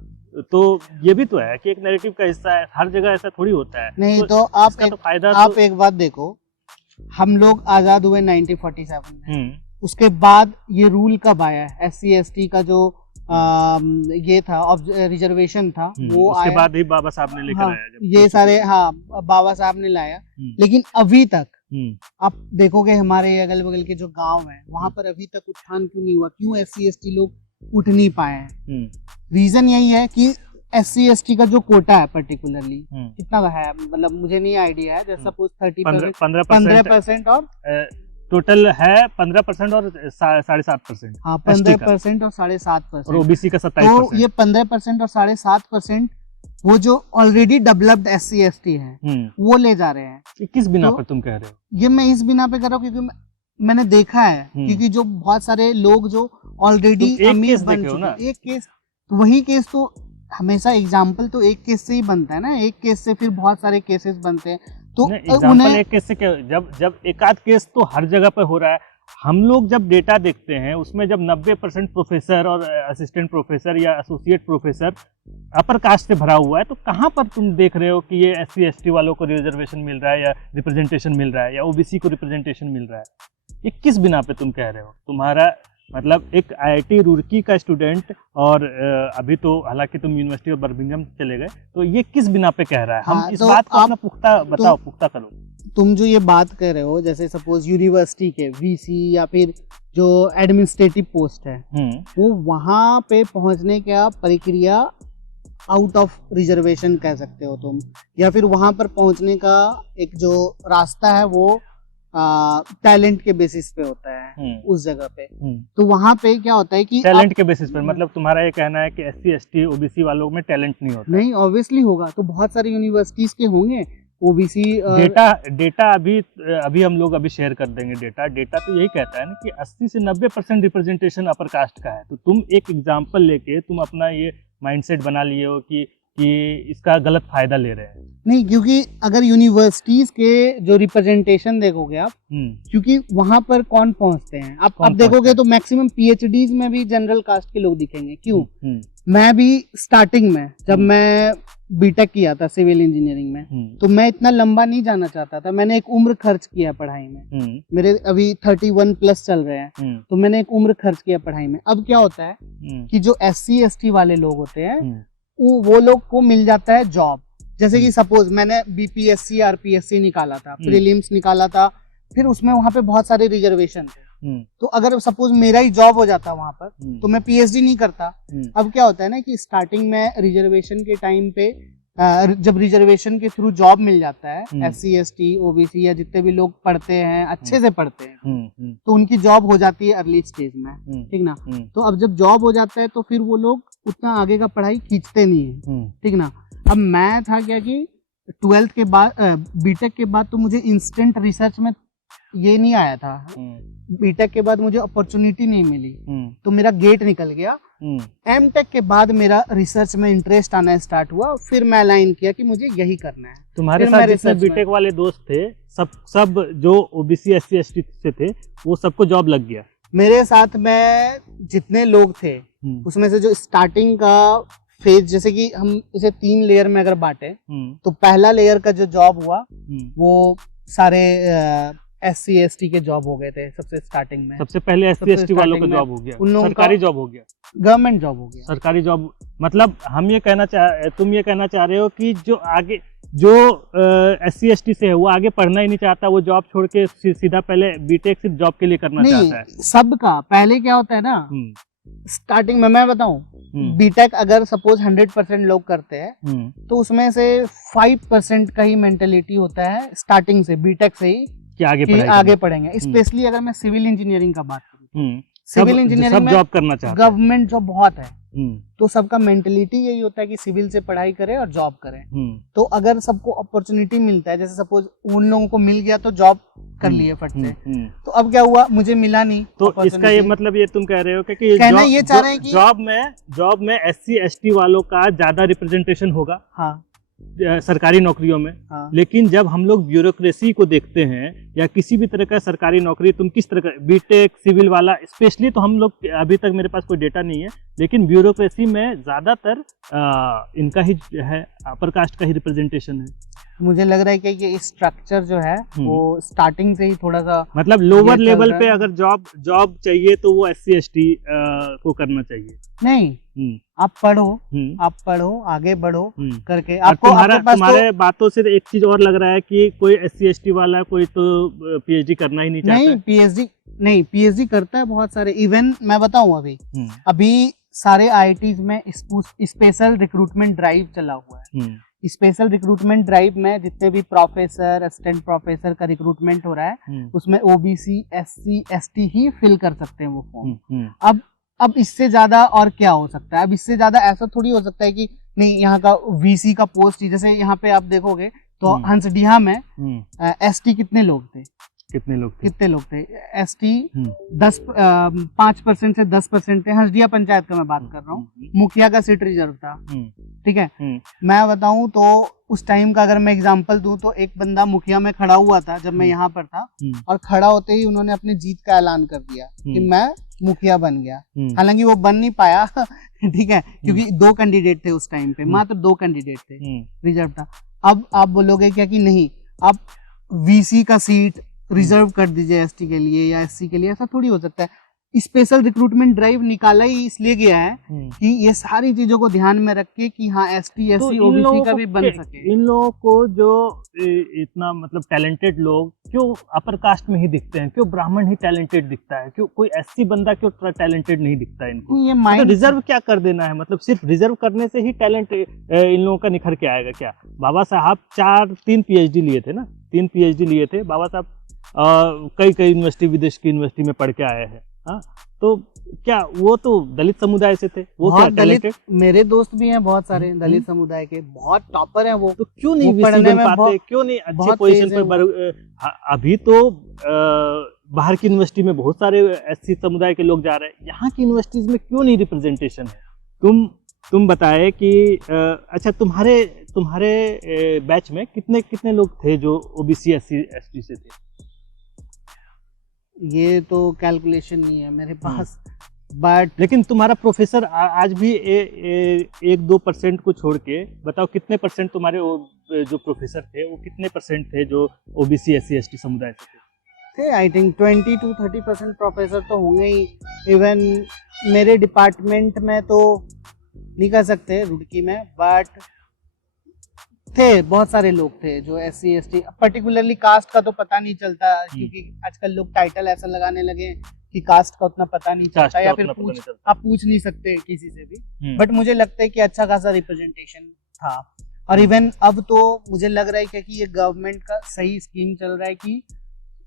तो ये भी तो है कि एक नैरेटिव का हिस्सा है, हर जगह ऐसा थोड़ी होता है। नहीं, तो आप एक बात देखो, हम लोग आजाद हुए 1947 में, उसके बाद ये रूल कब आया? एससी एसटी का जो ये था रिजर्वेशन था वो उसके बाद ही बाबा साहब ने लेकर आया। ये सारे बाबा साहब ने लाया, लेकिन अभी तक आप देखोगे हमारे अगल बगल के जो गांव हैं वहां पर अभी तक उत्थान क्यों नहीं हुआ, क्यों SC ST लोग उठ नहीं पाए हैं? रीजन यही है कि SC ST का जो कोटा है पर्टिकुलरली कितना का है, मतलब मुझे नहीं आइडिया है, जैसे सपोज 15% और टोटल है 15% और 7.5%। हाँ 15% और 7.5%, और ओबीसी का 27%। तो ये 15% और 7.5% वो जो ऑलरेडी डेवलप्ड SC ST है वो ले जा रहे हैं। किस बिना तो पर तुम कह रहे हो? ये मैं इस बिना पे कर रहा हूँ क्योंकि मैंने देखा है, क्योंकि जो बहुत सारे लोग जो ऑलरेडी अमीर बन चुके हैं, एक केस तो वही केस तो हमेशा एग्जाम्पल तो एक केस से ही बनता है ना, एक केस से फिर बहुत सारे केसेस बनते हैं, तो एग्जाम्पल एक केस से क्या, जब एक आध केस तो हर जगह पे हो रहा है। हम लोग जब डेटा देखते हैं उसमें जब 90% प्रोफेसर और असिस्टेंट प्रोफेसर या एसोसिएट प्रोफेसर अपर कास्ट से भरा हुआ है, तो कहाँ पर तुम देख रहे हो कि ये SC ST वालों को रिजर्वेशन मिल रहा है या रिप्रेजेंटेशन मिल रहा है या ओबीसी को रिप्रेजेंटेशन मिल रहा है? ये किस बिना पे तुम कह रहे हो? तुम्हारा मतलब एक IIT रुड़की का स्टूडेंट, और अभी तो हालांकि तुम यूनिवर्सिटी ऑफ बर्मिंघम चले गए, तो ये किस बिना पे कह रहा है? हम इस बात को अपना पुख्ता बताओ, पुख्ता करो। तुम जो ये बात कर रहे हो, जैसे सपोज यूनिवर्सिटी के VC या फिर जो एडमिनिस्ट्रेटिव पोस्ट है वो वहां पे पहुंचने का प्रक्रिया आउट ऑफ रिजर्वेशन कह सकते हो तुम, या फिर वहां पर पहुंचने का एक जो रास्ता है वो टैलेंट के बेसिस पे होता है उस जगह पे। तो वहां पे क्या होता है कि टैलेंट के बेसिस पे, मतलब तुम्हारा ये कहना है कि SC ST OBC वालों में टैलेंट नहीं होता? नहीं, ऑब्वियसली होगा, तो बहुत सारी यूनिवर्सिटीज के होंगे OBC। डेटा अभी हम लोग अभी शेयर कर देंगे। डेटा तो यही कहता है ना कि 80 से 90% रिप्रेजेंटेशन अपर कास्ट का है। तो तुम एक एग्जांपल लेके तुम अपना ये माइंडसेट बना लिए हो कि इसका गलत फायदा ले रहे हैं। नहीं, क्योंकि अगर यूनिवर्सिटीज के जो रिप्रेजेंटेशन देखोगे आप, क्योंकि वहां पर कौन पहुंचते हैं आप देखोगे तो मैक्सिमम PhDs में भी जनरल कास्ट के लोग दिखेंगे। क्यों? मैं भी स्टार्टिंग में जब मैं बीटेक किया था सिविल इंजीनियरिंग में, तो मैं इतना लंबा नहीं जाना चाहता था। मैंने एक उम्र खर्च किया पढ़ाई में, मेरे अभी 31+ चल रहे हैं, तो मैंने एक उम्र खर्च किया पढ़ाई में। अब क्या होता है कि जो SC ST वाले लोग होते हैं वो लोग को मिल जाता है जॉब। जैसे कि सपोज मैंने BPSC RPSC निकाला था, प्रीलिम्स निकाला था, फिर उसमें वहां पे बहुत सारे रिजर्वेशन थे। तो अगर सपोज मेरा ही जॉब हो जाता वहां पर तो मैं PhD नहीं करता। अब क्या होता है ना कि स्टार्टिंग में रिजर्वेशन के टाइम पे जब रिजर्वेशन के थ्रू जॉब मिल जाता है SC ST OBC या जितने भी लोग पढ़ते हैं, अच्छे से पढ़ते हैं, तो उनकी जॉब हो जाती है अर्ली स्टेज में, ठीक ना। तो अब जब जॉब हो जाता है तो फिर वो लोग उतना आगे का पढ़ाई खींचते नहीं है, ठीक ना। अब मैं था क्या कि 12th के बाद बीटेक के बाद तो मुझे इंस्टेंट रिसर्च में ये नहीं आया था। बीटेक के बाद मुझे अपॉर्चुनिटी नहीं मिली, तो मेरा गेट निकल गया। एमटेक के बाद मेरा रिसर्च में इंटरेस्ट आना स्टार्ट हुआ, फिर मैं अलाइन किया कि मुझे यही करना है। तुम्हारे साथ जितने बीटेक वाले दोस्त थे सब जो OBC SC ST से थे वो सबको जॉब लग गया? मेरे साथ में जितने लोग थे उसमें से जो स्टार्टिंग का फेज, जैसे कि हम इसे 3 लेयर में अगर बांटे, तो पहला लेयर का जो जॉब हुआ वो सारे SC ST के जॉब हो गए थे सबसे स्टार्टिंग में। सबसे पहले SC ST वालों का जॉब हो गया, सरकारी जॉब हो गया, गवर्नमेंट जॉब हो गया, सरकारी जॉब। मतलब तुम ये कहना चाह रहे हो कि जो आगे जो SC ST से है वो आगे पढ़ना ही नहीं चाहता, वो जॉब छोड़ के सीधा पहले बीटेक सिर्फ जॉब के लिए करना चाहता है? सबका पहले क्या होता है ना, स्टार्टिंग में मैं बताऊं, बीटेक अगर सपोज 100% लोग करते हैं तो उसमें से 5% का ही मेंटेलिटी होता है स्टार्टिंग से, बीटेक से ही कि आगे पढ़ेंगे। स्पेशली अगर मैं सिविल इंजीनियरिंग का बात करूं, सिविल इंजीनियरिंग में जॉब करना चाहते हैं, गवर्नमेंट जॉब बहुत है, तो सबका मेंटेलिटी यही होता है कि सिविल से पढ़ाई करें और जॉब करें। तो अगर सबको अपॉर्चुनिटी मिलता है, जैसे सपोज उन लोगों को मिल गया तो जॉब कर लिए फट से, तो अब क्या हुआ, मुझे मिला नहीं। तो इसका ये मतलब ये तुम कह रहे हो कि कहना ये चाह रहे हैं कि जॉब में SC ST वालों का ज्यादा रिप्रेजेंटेशन होगा, हाँ, सरकारी नौकरियों में। हाँ। लेकिन जब हम लोग ब्यूरोक्रेसी को देखते हैं या किसी भी तरह का सरकारी नौकरी, तुम किस तरह का बीटेक सिविल वाला स्पेशली, तो हम लोग अभी तक मेरे पास कोई डेटा नहीं है, लेकिन ब्यूरोक्रेसी में ज्यादातर इनका ही है, अपर कास्ट का ही रिप्रेजेंटेशन है। मुझे लग रहा है कि ये स्ट्रक्चर जो है वो स्टार्टिंग से ही थोड़ा सा मतलब लोअर ये चल लेवल रहा पे है। अगर जॉब चाहिए तो वो SC ST को करना चाहिए। नहीं, आप पढ़ो आगे बढ़ो करके और आपको आपके पास तुम्हारे बातों से एक चीज और लग रहा है कि कोई SC ST वाला कोई तो PhD करना ही नहीं तो चाहता। नहीं पीएचडी करता है बहुत सारे। इवन मैं बताऊं अभी सारे आईआईटीज में स्पेशल रिक्रूटमेंट ड्राइव चला हुआ है। स्पेशल रिक्रूटमेंट ड्राइव में जितने भी प्रोफेसर असिस्टेंट प्रोफेसर का रिक्रूटमेंट हो रहा है उसमें ओबीसी SC ST ही फिल कर सकते हैं वो फॉर्म। अब इससे ज्यादा और क्या हो सकता है? अब इससे ज्यादा ऐसा थोड़ी हो सकता है कि नहीं यहाँ का वीसी का पोस्ट ही, जैसे यहाँ पे आप देखोगे तो हंसडीहा में ST कितने लोग थे? कितने लोग थे? ST 5% से 10% थे। हंसडीहा पंचायत का मैं बात कर रहा हूँ। मुखिया का सीट रिजर्व था, ठीक है। मैं बताऊं तो उस टाइम का अगर मैं एग्जांपल दूं तो एक बंदा मुखिया में खड़ा हुआ था जब मैं यहाँ पर था, और खड़ा होते ही उन्होंने अपनी जीत का ऐलान कर दिया कि मैं मुखिया बन गया। हालांकि वो बन नहीं पाया ठीक है, क्योंकि 2 कैंडिडेट थे उस टाइम पे, मात्र 2 कैंडिडेट थे, रिजर्व था। अब आप बोलोगे क्या कि नहीं आप वीसी का सीट रिजर्व कर दीजिए एसटी के लिए या एससी के लिए, ऐसा थोड़ी हो सकता है। स्पेशल रिक्रूटमेंट ड्राइव निकाला ही इसलिए गया है कि ये सारी चीजों को ध्यान में रख के कि हाँ एसटी एससी ओबीसी का भी बन सके। इन लोगों को जो इतना मतलब टैलेंटेड लोग क्यों अपर कास्ट में ही दिखते हैं? क्यों ब्राह्मण ही टैलेंटेड दिखता है? क्यों कोई एससी बंदा क्यों टैलेंटेड नहीं दिखता है इनको? ये माइंड रिजर्व क्या कर देना है? मतलब सिर्फ रिजर्व करने से ही टैलेंट इन लोगों का निखर के आएगा क्या? बाबा साहब 3 PhD लिए थे ना, 3 PhD लिए थे बाबा साहब। कई यूनिवर्सिटी विदेश की यूनिवर्सिटी में पढ़ के आए हैं। हाँ, तो क्या वो तो दलित समुदाय से थे? वो क्या दलित, मेरे दोस्त भी हैं बहुत सारे दलित समुदाय के, बहुत टॉपर हैं वो। तो क्यों नहीं वीसी बन पाते? क्यों नहीं अच्छे पोजीशन पर? अभी तो बाहर की यूनिवर्सिटी में बहुत सारे एससी समुदाय के लोग जा रहे हैं, यहाँ की यूनिवर्सिटीज में क्यों नहीं रिप्रेजेंटेशन है? तुम बताए कि अच्छा तुम्हारे बैच में कितने लोग थे जो ओबीसी एससी एसटी से थे? ये तो कैलकुलेशन नहीं है मेरे पास, बट लेकिन तुम्हारा प्रोफेसर आज भी 1-2% को छोड़ के बताओ कितने परसेंट तुम्हारे जो प्रोफेसर थे वो कितने परसेंट थे जो ओबीसी एससी एसटी समुदाय से थे? आई थिंक 20-30% प्रोफेसर तो होंगे ही। इवन मेरे डिपार्टमेंट में तो नहीं कह सकते रुड़की में, बट थे बहुत सारे लोग थे जो एससी एसटी, पर्टिकुलरली कास्ट का तो पता नहीं चलता क्योंकि आजकल लोग टाइटल ऐसा लगाने लगे कि कास्ट का उतना पता नहीं चलता, या फिर आप पूछ नहीं सकते किसी से भी। बट मुझे लगता है कि अच्छा खासा रिप्रेजेंटेशन था। और इवन अब तो मुझे लग रहा है कि ये गवर्नमेंट का सही स्कीम चल रहा है कि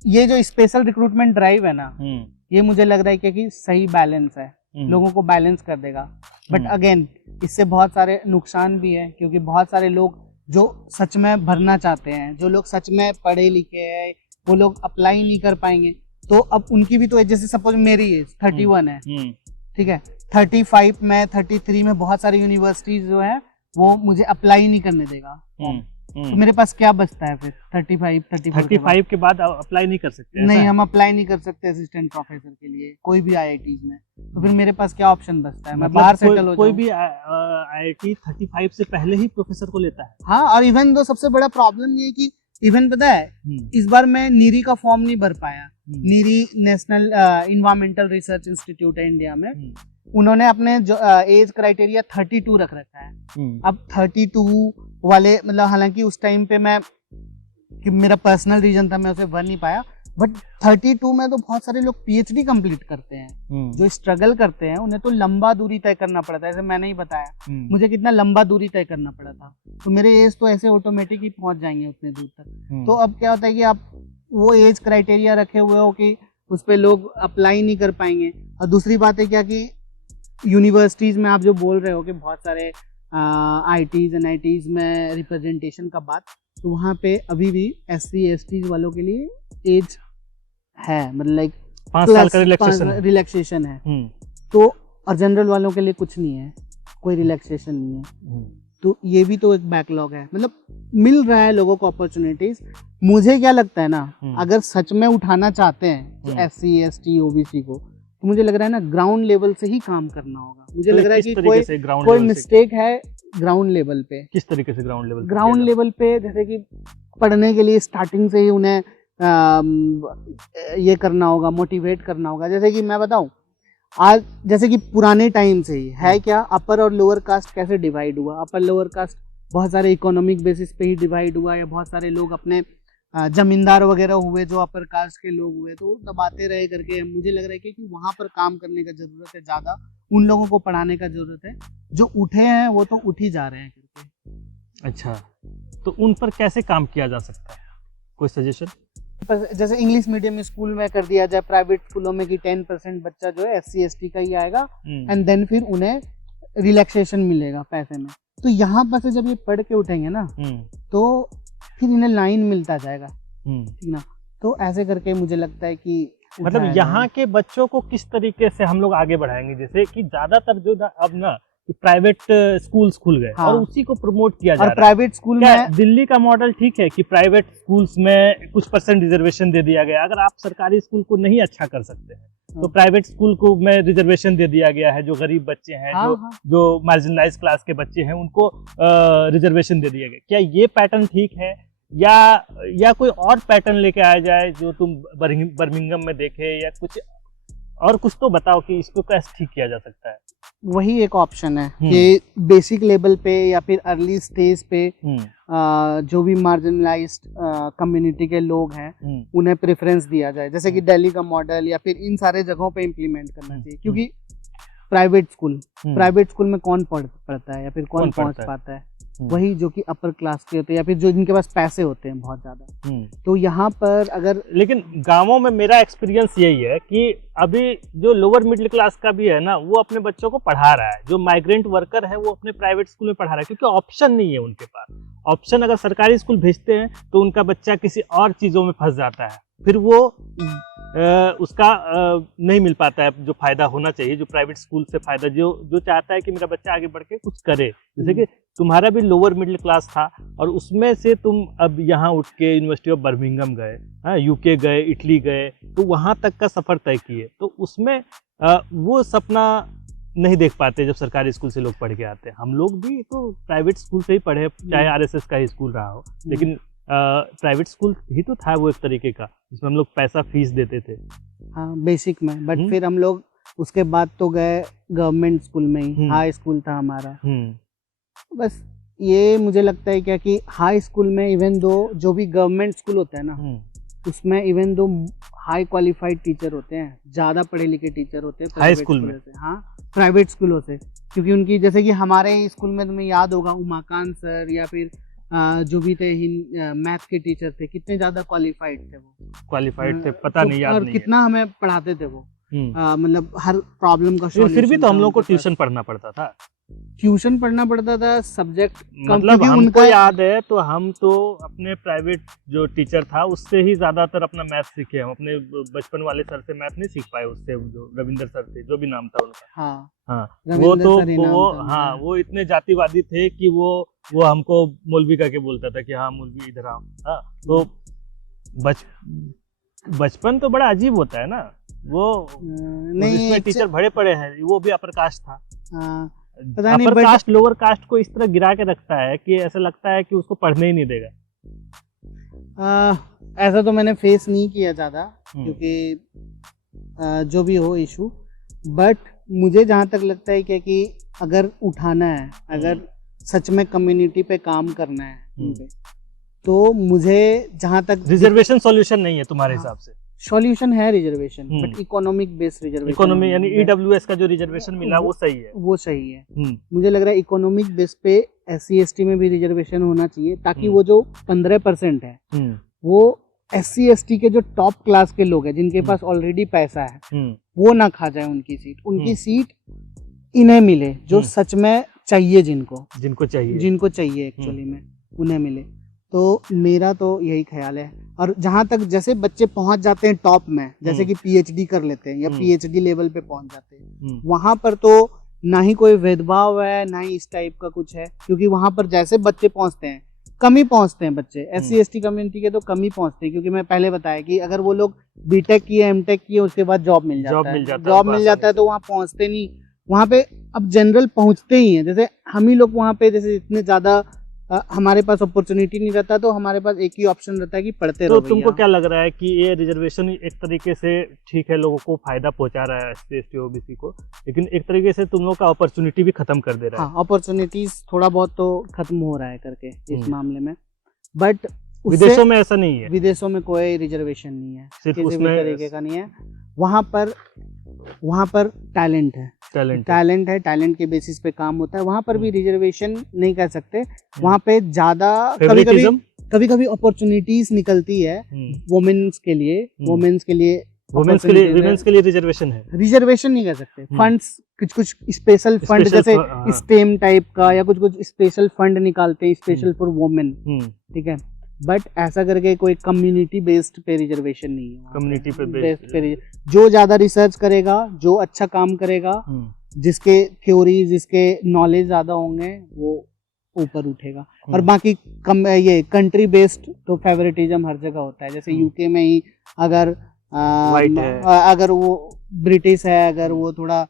ये जो स्पेशल रिक्रूटमेंट ड्राइव है ना, ये मुझे लग रहा है कि सही बैलेंस है, लोगों को बैलेंस कर देगा। बट अगेन इससे बहुत सारे नुकसान भी है, क्योंकि बहुत सारे लोग जो सच में भरना चाहते हैं, जो लोग सच में पढ़े लिखे हैं, वो लोग अप्लाई नहीं कर पाएंगे। तो अब उनकी भी तो, जैसे सपोज मेरी एज 31 है, ठीक है, 35 में 33 में बहुत सारी यूनिवर्सिटीज जो है वो मुझे अप्लाई नहीं करने देगा। तो मेरे पास क्या बचता है फिर? 35 के बाद अप्लाई नहीं कर सकते? नहीं, हम अप्लाई नहीं कर सकते असिस्टेंट प्रोफेसर के लिए कोई भी आईआईटीज में। तो फिर मेरे पास क्या ऑप्शन बचता है? मैं बाहर सेटल हो जाऊं। कोई भी आईआईटी 35 से पहले ही प्रोफेसर को लेता है। हाँ, और इवन तो सबसे बड़ा प्रॉब्लम ये है कि इवन पता है इस बार मैं नीरी का फॉर्म नहीं भर पाया। NEERI national environmental research institute है इंडिया में, उन्होंने अपने जो एज क्राइटेरिया 32 रख रखा है। अब 32 वाले, मतलब हालांकि उस टाइम पे मैं कि मेरा पर्सनल रीजन था, मैं उसे भर नहीं पाया, बट 32 में तो बहुत सारे लोग पीएचडी कंप्लीट करते हैं। जो स्ट्रगल करते हैं उन्हें तो लंबा दूरी तय करना पड़ता है। जैसे मैंने ही बताया मुझे कितना लंबा दूरी तय करना पड़ा था, तो मेरे एज तो ऐसे ऑटोमेटिक ही पहुंच जाएंगे उतने दूर तक। तो अब क्या होता है कि आप वो एज क्राइटेरिया रखे हुए हो कि उस पर लोग अप्लाई नहीं कर पाएंगे। और दूसरी बात है क्या कि यूनिवर्सिटीज में आप जो बोल रहे हो कि बहुत सारे आईटीज एनआईटीज में रिप्रेजेंटेशन का बात, तो वहाँ पे अभी भी एससी एसटी वालों के लिए एज है, मतलब लाइक 5 साल का रिलैक्सेशन है। तो और जनरल वालों के लिए कुछ नहीं है, कोई रिलैक्सेशन नहीं है। तो ये भी तो एक बैकलॉग है। मतलब मिल रहा है लोगों को अपॉर्चुनिटीज। मुझे क्या लगता है ना, अगर सच में उठाना चाहते हैं एससी एसटी ओबीसी को, तो मुझे लग रहा है ना ग्राउंड लेवल से ही काम करना होगा। मुझे लग रहा है किस कि तरीके से ग्राउंड कोई लेवल से, मिस्टेक है ग्राउंड लेवल पे। किस तरीके से ग्राउंड लेवल ग्राउंड लेवल पे जैसे कि पढ़ने के लिए स्टार्टिंग से ही उन्हें ये करना होगा, मोटिवेट करना होगा। जैसे कि मैं बताऊं, आज जैसे कि पुराने टाइम से ही है क्या, अपर और लोअर कास्ट कैसे डिवाइड हुआ। अपर लोअर कास्ट बहुत सारे इकोनॉमिक बेसिस पे ही डिवाइड हुआ, या बहुत सारे लोग अपने जमींदार वगैरह हुए जो अपर कास्ट के लोग हुए, तो दबाते रहे करके। मुझे लग रहा है कि वहां पर काम करने का जरूरत है, ज्यादा उन लोगों को पढ़ाने का जरूरत है। जो उठे हैं वो तो उठ ही जा रहे हैं करके। अच्छा, तो उन पर कैसे काम किया जा सकता है, कोई सजेशन? जैसे इंग्लिश मीडियम स्कूल में कर दिया जाए, प्राइवेट स्कूलों में कि 10% बच्चा जो है SC ST का ही आएगा, एंड देन फिर उन्हें रिलैक्सेशन मिलेगा पैसे में। तो यहाँ पर से जब ये पढ़ के उठेंगे ना, तो फिर इन्हें लाइन मिलता जाएगा, ठीक ना। तो ऐसे करके मुझे लगता है कि मतलब यहाँ के बच्चों को किस तरीके से हम लोग आगे बढ़ाएंगे, जैसे कि ज्यादातर जो अब ना प्राइवेट स्कूल्स खुल गए, हाँ। और उसी को प्रमोट किया जा रहा है। प्राइवेट स्कूल में दिल्ली का मॉडल ठीक है कि प्राइवेट स्कूल्स में कुछ % रिजर्वेशन दे दिया गया। अगर आप सरकारी स्कूल को नहीं अच्छा कर सकते हैं तो प्राइवेट स्कूल को में रिजर्वेशन दे दिया गया है। जो गरीब बच्चे हैं, जो मार्जिनलाइज क्लास के बच्चे हैं, उनको रिजर्वेशन दे दिया गया। क्या ये पैटर्न ठीक है, या कोई और पैटर्न लेके आया जाए जो तुम बर्मिंघम में देखे, या कुछ तो बताओ कि इसको कैसे ठीक किया जा सकता है। वही एक ऑप्शन है कि बेसिक लेवल पे या फिर अर्ली स्टेज पे जो भी मार्जिनलाइज्ड कम्युनिटी के लोग हैं उन्हें प्रेफरेंस दिया जाए, जैसे कि दिल्ली का मॉडल, या फिर इन सारे जगहों पे इम्प्लीमेंट करना चाहिए। क्योंकि प्राइवेट स्कूल में कौन पढ़ता है या फिर कौन पहुंच पाता है? वही जो कि अपर क्लास के होते हैं, या फिर जो जिनके पास पैसे होते हैं बहुत ज्यादा। तो यहाँ पर अगर, लेकिन गांवों में मेरा एक्सपीरियंस यही है कि अभी जो लोअर मिडिल क्लास का भी है ना, वो अपने बच्चों को पढ़ा रहा है। जो माइग्रेंट वर्कर है वो अपने प्राइवेट स्कूल में पढ़ा रहा है, क्योंकि ऑप्शन नहीं है उनके पास। ऑप्शन अगर सरकारी स्कूल भेजते हैं तो उनका बच्चा किसी और चीजों में फंस जाता है, फिर वो उसका नहीं मिल पाता है जो फायदा होना चाहिए, जो प्राइवेट स्कूल से फायदा, जो चाहता है कि मेरा बच्चा आगे बढ़ के कुछ करे। जैसे कि तुम्हारा भी लोअर मिडिल क्लास था, और उसमें से तुम अब यहाँ उठ के यूनिवर्सिटी ऑफ बर्मिंघम गए, UK गए, इटली गए, तो वहाँ तक का सफर तय किए। तो उसमें वो सपना नहीं देख पाते जब सरकारी स्कूल से लोग पढ़ के आते हैं। हम लोग भी तो प्राइवेट स्कूल से ही पढ़े, चाहे RSS का ही स्कूल रहा हो, लेकिन प्राइवेट स्कूल ही तो था वो एक तरीके का, जिसमें हम लोग पैसा फीस देते थे। हाँ, बेसिक में। बट फिर हम लोग उसके बाद तो गए गवर्नमेंट स्कूल में ही, हाई स्कूल था हमारा। बस ये मुझे लगता है क्या कि हाई स्कूल में इवन दो जो भी गवर्नमेंट स्कूल होता है ना, उसमें even though high qualified teacher होते हैं, ज्यादा पढ़े लिखे टीचर होते हैं हाई स्कूल में। हाँ, प्राइवेट स्कूलों से। क्योंकि उनकी, जैसे कि हमारे स्कूल में तुम्हें याद होगा उमाकांत सर, या फिर जो भी थे मैथ के टीचर थे, कितने ज्यादा क्वालिफाइड थे वो। क्वालिफाइड थे, पता नहीं, याद और नहीं कितना हमें पढ़ाते थे वो। मतलब हर प्रॉब्लम का सॉल्यूशन। फिर भी तो हम लोग को ट्यूशन पढ़ना पड़ता था। ट्यूशन पढ़ना पड़ता था, सब्जेक्ट मतलब हमको याद है तो हम तो अपने प्राइवेट जो टीचर था उससे ही ज्यादातर अपना मैथ सीखे। हम अपने बचपन वाले सर से मैथ नहीं सीख पाए, उससे जो रविंद्र सर थे, जो भी नाम था उनका। हाँ, वो इतने जातिवादी थे कि वो हमको मौलवी करके बोलता था कि हाँ मौलवी इधर आओ। हाँ, तो बचपन तो बड़ा अजीब होता है ना। वो नहीं, टीचर बड़े पड़े हैं, वो भी अपर कास्ट था। पता नहीं, अपर कास्ट लोअर कास्ट को इस तरह गिरा के रखता है कि ऐसा लगता है कि उसको पढ़ने ही नहीं देगा। ऐसा तो मैंने फेस नहीं किया ज्यादा, क्योंकि जो भी हो इशू। बट मुझे जहाँ तक लगता है क्या कि अगर उठाना है, अगर सच में कम्युनिटी पे काम करना है उनपे, तो मुझे जहाँ तक रिजर्वेशन सॉल्यूशन नहीं है तुम्हारे हिसाब से? सॉल्यूशन है reservation, but economic based reservation. Economy यानी EWS का जो रिजर्वेशन मिला वो सही है? वो सही है। मुझे लग रहा है इकोनॉमिक बेस पे SC ST में भी रिजर्वेशन होना चाहिए, ताकि वो जो 15% है वो SC ST के जो टॉप क्लास के लोग हैं, जिनके पास ऑलरेडी पैसा है, वो ना खा जाए उनकी सीट। उनकी सीट इन्हें मिले जो सच में चाहिए, जिनको चाहिए एक्चुअली में उन्हें मिले। तो मेरा तो यही ख्याल है। और जहाँ तक जैसे बच्चे पहुंच जाते हैं टॉप में, जैसे कि PhD कर लेते हैं या PhD लेवल पे पहुंच जाते हैं, वहां पर तो ना ही कोई भेदभाव है, ना ही इस टाइप का कुछ है। क्योंकि वहां पर जैसे बच्चे पहुंचते हैं कम ही पहुंचते हैं बच्चे, SC ST कम्युनिटी के तो कम ही पहुंचते हैं, क्योंकि मैं पहले बताया कि अगर वो लोग बीटेक किए M.Tech किए उसके बाद जॉब मिल जाता है तो वहाँ पहुंचते नहीं, वहाँ पे अब जनरल पहुंचते ही हैं। जैसे हम ही लोग वहाँ पे जैसे इतने ज्यादा हमारे पास अपॉर्चुनिटी नहीं रहता, तो हमारे पास एक ही ऑप्शन रहता है कि पढ़ते रहो। तो तुमको क्या लग रहा है कि ये रिजर्वेशन एक तरीके से ठीक है, लोगों को फायदा पहुंचा रहा है SC ST OBC को, लेकिन एक तरीके से तुम लोग का अपॉर्चुनिटी भी खत्म कर दे रहा है? हाँ, अपॉर्चुनिटीज थोड़ा बहुत तो खत्म हो रहा है करके इस मामले में, बट विदेशों में ऐसा नहीं है। विदेशों में कोई रिजर्वेशन नहीं है, सिर्फ किसी भी तरीके का नहीं है। वहाँ पर टैलेंट है, टैलेंट के बेसिस पे काम होता है। वहाँ पर भी रिजर्वेशन नहीं कर सकते, वहाँ पे ज्यादा कभी अपॉर्चुनिटीज निकलती है वुमेन्स के लिए, वुमेन्स के लिए रिजर्वेशन नहीं कर सकते। फंड्स कुछ स्पेशल फंड, जैसे स्टेम टाइप का या कुछ स्पेशल फंड निकालते हैं स्पेशल फॉर वुमेन, ठीक है, बट ऐसा करके कोई कम्युनिटी बेस्ड पे रिजर्वेशन नहीं है। कम्युनिटी पे बेस्ड पे जो ज्यादा रिसर्च करेगा, जो अच्छा काम करेगा, जिसके थ्योरी, जिसके नॉलेज ज्यादा होंगे, वो ऊपर उठेगा। और बाकी ये कंट्री बेस्ड तो फेवरेटिज्म हर जगह होता है। जैसे यूके में ही अगर अगर वो ब्रिटिश है, अगर वो थोड़ा,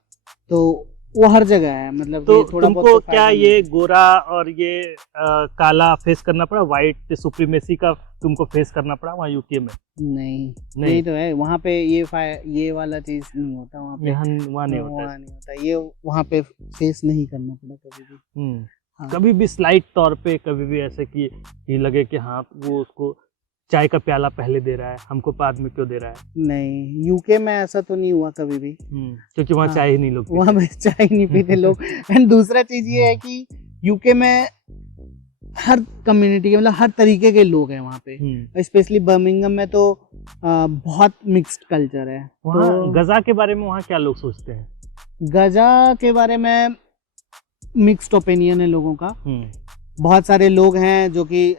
तो वो हर जगह है, मतलब तो तुमको क्या ये गोरा और ये काला फेस करना पड़ा, व्हाइट सुप्रीमेसी का तुमको फेस करना पड़ा वहाँ यूके में? नहीं तो है, वहाँ पे ये वाला चीज नहीं होता, वहाँ नहीं होता ये, वहाँ पे फेस नहीं करना पड़ा कभी भी। हाँ। कभी भी स्लाइट तौर पे कभी भी ऐसे कि लगे कि हाँ वो उसको चाय का प्याला पहले दे रहा है, हमको बाद में क्यों दे रहा है? नहीं, यूके में ऐसा तो नहीं हुआ कभी भी, क्योंकि वहाँ चाय ही नहीं लोग, वहाँ पे चाय नहीं पीते लोग। एंड दूसरा चीज ये है कि यूके में हर कम्युनिटी के, मतलब हर तरीके के लोग हैं वहाँ पे। स्पेशली बर्मिंघम में तो बहुत मिक्स्ड कल्चर है। वहाँ तो गजा के बारे में वहाँ क्या लोग सोचते हैं? गजा के बारे में मिक्स्ड ओपिनियन है लोगों का। बहुत सारे लोग हैं जो कि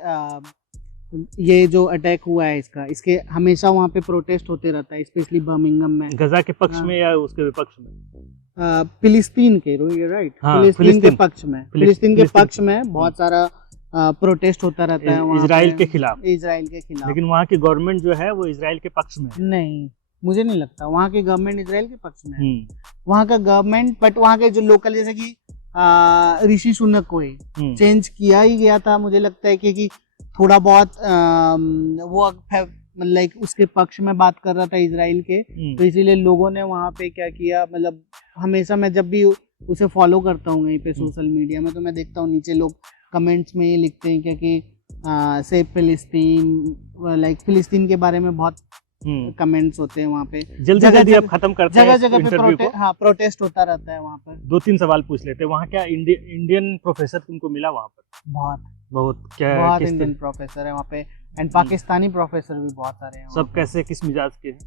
ये जो अटैक हुआ है इसके हमेशा वहाँ पे प्रोटेस्ट होते रहता है, स्पेशली बर्मिंघम में। गजा के पक्ष में या उसके विपक्ष में? फिलिस्तीन के, राइट, फिलिस्तीन के पक्ष में, फिलिस्तीन के पक्ष में बहुत सारा प्रोटेस्ट होता रहता है इजराइल के खिलाफ। लेकिन वहाँ की गवर्नमेंट जो है वो इजराइल के पक्ष में नहीं, मुझे नहीं लगता वहाँ की गवर्नमेंट इजराइल के पक्ष में। वहाँ का गवर्नमेंट, बट वहाँ के जो लोकल, जैसे कि ऋषि सुनक को ही चेंज किया ही गया था, मुझे लगता है कि थोड़ा बहुत वो लाइक उसके पक्ष में बात कर रहा था इजराइल के, तो इसीलिए लोगों ने वहाँ पे क्या किया, मतलब हमेशा मैं जब भी उसे फॉलो करता हूँ यहीं पे सोशल मीडिया में, तो मैं देखता हूँ नीचे लोग कमेंट्स में ये लिखते हैं कि से फिलिस्तीन, लाइक फिलिस्तीन के बारे में बहुत कमेंट्स होते हैं वहाँ पे। जल्दी अब खत्म करते हैं, जगह पे प्रोटेस्ट होता रहता है वहाँ पर। 2-3 सवाल पूछ लेते हैं। वहाँ क्या इंडियन प्रोफेसर तुमको मिला वहाँ पर? बहुत इंडियन प्रोफेसर है वहाँ पे, एंड पाकिस्तानी प्रोफेसर भी बहुत सारे हैं। सब कैसे, किस मिजाज के हैं?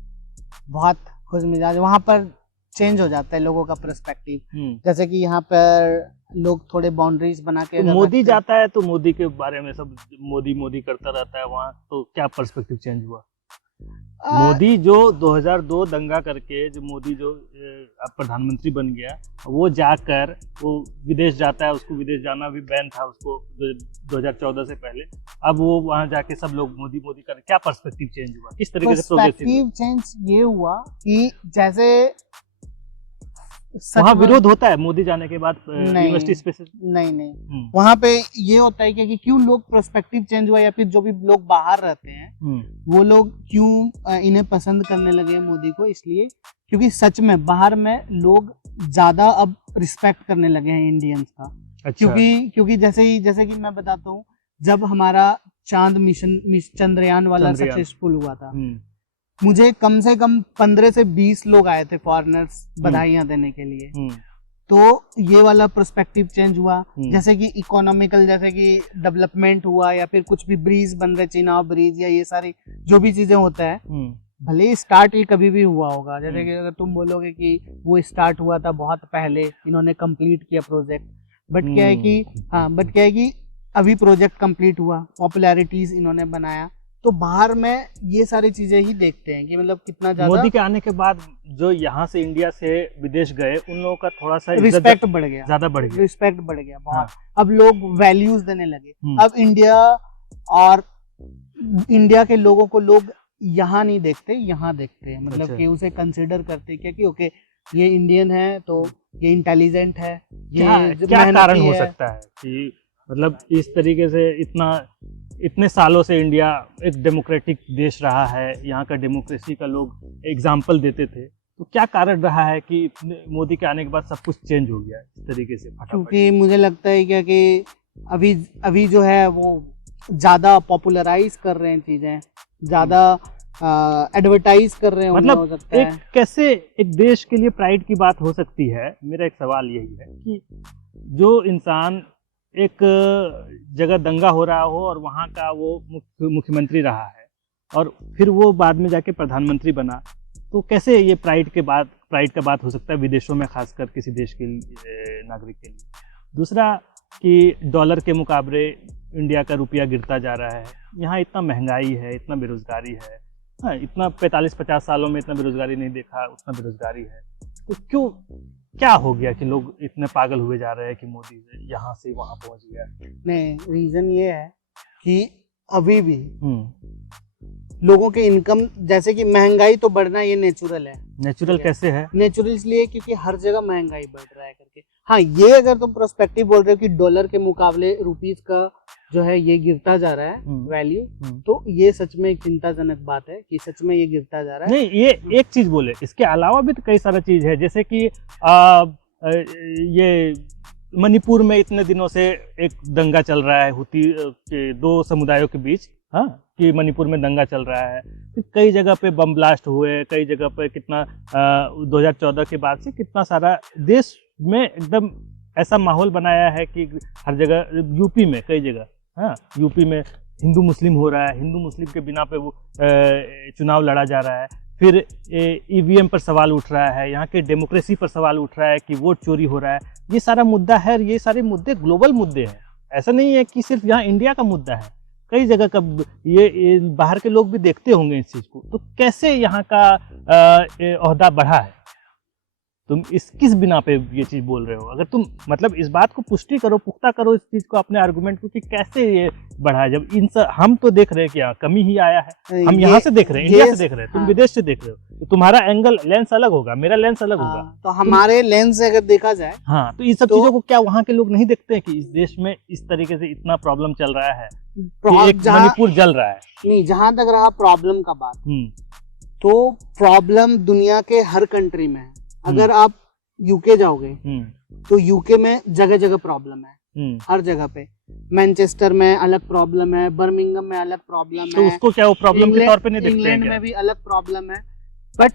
बहुत खुश मिजाज। वहाँ पर चेंज हो जाता है लोगों का पर्सपेक्टिव। जैसे कि यहाँ पर लोग थोड़े बाउंड्रीज बना के, मोदी जाता है तो मोदी के बारे में सब मोदी करता रहता है वहाँ, तो क्या पर्सपेक्टिव चेंज हुआ? मोदी जो 2002 दंगा करके जो मोदी जो प्रधानमंत्री बन गया, वो जाकर वो विदेश जाता है, उसको विदेश जाना भी बैन था उसको 2014 से पहले। अब वो वहाँ जाके सब लोग मोदी कर, क्या पर्सपेक्टिव चेंज हुआ, किस तरीके से पर्सपेक्टिव चेंज ये हुआ कि जैसे वहाँ विरोध होता है मोदी जाने के बाद यूनिवर्सिटी स्पेसिस? नहीं वहाँ पे ये होता है कि क्यों लोग पर्सपेक्टिव चेंज हुआ, या फिर जो भी लोग बाहर रहते हैं वो लोग क्यों इन्हें पसंद करने लगे मोदी को, इसलिए क्योंकि सच में बाहर में लोग ज्यादा अब रिस्पेक्ट करने लगे हैं इंडियंस का। अच्छा। क्योंकि जैसे कि मैं बताता हूँ, जब हमारा चांद मिशन चंद्रयान वाला सक्सेसफुल हुआ था, मुझे कम से कम 15 से 20 लोग आए थे फॉरेनर्स बधाइयां देने के लिए। तो ये वाला पर्सपेक्टिव चेंज हुआ। जैसे कि इकोनॉमिकल, जैसे कि डेवलपमेंट हुआ, या फिर कुछ भी ब्रिज बन रहे, चिनाब ब्रिज या ये सारी जो भी चीजें होता है, भले स्टार्ट ये कभी भी हुआ होगा, जैसे कि अगर तुम बोलोगे कि वो स्टार्ट हुआ था बहुत पहले, इन्होंने कंप्लीट किया प्रोजेक्ट, बट क्या है कि अभी प्रोजेक्ट कंप्लीट हुआ, पॉपुलैरिटीज इन्होंने बनाया, तो बाहर में ये सारी चीजें ही देखते हैं कि मतलब कितना ज्यादा। मोदी के आने के बाद जो यहाँ से इंडिया से विदेश गए, उन लोगों का थोड़ा सा रिस्पेक्ट बढ़ गया, ज्यादा बढ़ गया, रिस्पेक्ट बढ़ गया बहुत। अब लोग वैल्यूज देने लगे। अब इंडिया और इंडिया के लोगों को लोग यहाँ नहीं देखते, यहाँ देखते हैं, मतलब अच्छा। कि उसे कंसिडर करते हैं क्या कि ओके ये इंडियन है तो ये इंटेलिजेंट है, क्या ये जो क्या मेहनती कारण हो है। सकता है कि मतलब इस तरीके से इतने सालों से इंडिया एक डेमोक्रेटिक देश रहा है, यहाँ का डेमोक्रेसी का लोग एग्जाम्पल देते थे, तो क्या कारण रहा है कि मोदी के आने के बाद सब कुछ चेंज हो गया इस तरीके से फटाफट? क्योंकि मुझे लगता है क्या कि अभी अभी जो है वो ज़्यादा पॉपुलराइज कर रहे हैं चीज़ें, ज़्यादा एडवर्टाइज कर रहे होंगे, मतलब हो सकता एक है। कैसे एक देश के लिए प्राइड की बात हो सकती है? मेरा एक सवाल यही है कि जो इंसान एक जगह दंगा हो रहा हो और वहाँ का वो मुख्यमंत्री रहा है और फिर वो बाद में जाके प्रधानमंत्री बना, तो कैसे ये प्राइड का बात हो सकता है विदेशों में, खासकर किसी देश के नागरिक के लिए? दूसरा कि डॉलर के मुकाबले इंडिया का रुपया गिरता जा रहा है, यहाँ इतना महंगाई है, इतना बेरोजगारी है, हाँ, इतना 45-50 सालों में इतना बेरोजगारी नहीं देखा, उतना बेरोजगारी है, तो क्यों, क्या हो गया कि लोग इतने पागल हुए जा रहे हैं कि मोदी यहाँ से वहाँ पहुँच गया? नहीं, रीजन ये है कि अभी भी लोगों के इनकम, जैसे कि महंगाई तो बढ़ना ये नेचुरल है। नेचुरल कैसे है? नेचुरल इसलिए क्योंकि हर जगह महंगाई बढ़ रहा है करके। हाँ, ये अगर तुम प्रोस्पेक्टिव बोल रहे हो कि डॉलर के मुकाबले रुपीस का जो है ये गिरता जा रहा है वैल्यू, तो ये सच में एक चिंताजनक बात है कि सच में ये गिरता जा रहा है। नहीं, ये एक चीज बोले, इसके अलावा भी तो कई सारा चीज है, जैसे कि ये मणिपुर में इतने दिनों से एक दंगा चल रहा है हुती के दो समुदायों के बीच, हाँ, कि मणिपुर में दंगा चल रहा है, फिर कई जगह पे बम ब्लास्ट हुए, कई जगह पे कितना 2014 के बाद से कितना सारा देश में एकदम ऐसा माहौल बनाया है कि हर जगह, यूपी में कई जगह, हाँ, यूपी में हिंदू मुस्लिम हो रहा है, हिंदू मुस्लिम के बिना पे वो चुनाव लड़ा जा रहा है, फिर ईवीएम पर सवाल उठ रहा है, यहाँ के डेमोक्रेसी पर सवाल उठ रहा है कि वोट चोरी हो रहा है, ये सारा मुद्दा है, और ये सारे मुद्दे ग्लोबल मुद्दे हैं, ऐसा नहीं है कि सिर्फ यहाँ इंडिया का मुद्दा है, कई जगह का ये बाहर के लोग भी देखते होंगे इस चीज़ को, तो कैसे यहाँ का ओहदा बढ़ा है? तुम किस बिना पे ये चीज बोल रहे हो? अगर तुम मतलब इस बात को पुष्टि करो, पुख्ता करो इस चीज को, अपने आर्गुमेंट को, कि कैसे ये बढ़ा है, जब हम तो देख रहे हैं कि यहाँ कमी ही आया है, हम यहाँ से देख रहे हैं, इंडिया से देख रहे हैं, तुम विदेश से देख रहे हो, तो तुम्हारा एंगल लेंस अलग होगा, मेरा लेंस अलग होगा, तो हमारे लेंस से अगर देखा जाए, हाँ, तो इस सब चीजों को क्या वहाँ के लोग नहीं देखते हैं कि इस देश में इस तरीके से इतना प्रॉब्लम चल रहा है, एक मणिपुर जल रहा है? नहीं, जहां तक रहा प्रॉब्लम का बात, तो प्रॉब्लम दुनिया के हर कंट्री में है। अगर आप यूके जाओगे तो यूके में जगह जगह प्रॉब्लम है, हर जगह पे। मैनचेस्टर में अलग प्रॉब्लम है, बर्मिंघम में अलग प्रॉब्लम है, तो उसको क्या वो प्रॉब्लम के तौर पे नहीं देखते हैं? इंग्लैंड में भी अलग प्रॉब्लम है, बट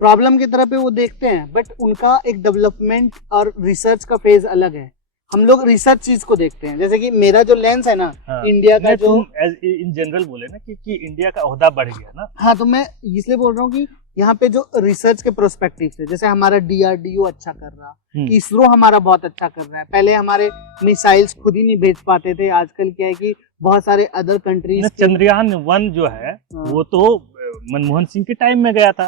प्रॉब्लम की तरह पे वो देखते हैं, बट उनका एक डेवलपमेंट और रिसर्च का फेज अलग है। हम लोग रिसर्च चीज को देखते हैं, जैसे कि मेरा जो लेंस है ना, हाँ, इंडिया का जो इन जनरल बोले ना कि इंडिया का ओहदा बढ़ गया ना, हाँ, तो मैं इसलिए बोल रहा हूँ कि यहाँ पे जो रिसर्च के प्रोस्पेक्टिव से, जैसे हमारा DRDO अच्छा कर रहा, इसरो हमारा बहुत अच्छा कर रहा है। पहले हमारे मिसाइल्स खुद ही नहीं भेज पाते थे, आजकल क्या है कि बहुत सारे अदर कंट्रीज। चंद्रयान 1 जो है वो तो मनमोहन सिंह के टाइम में गया था,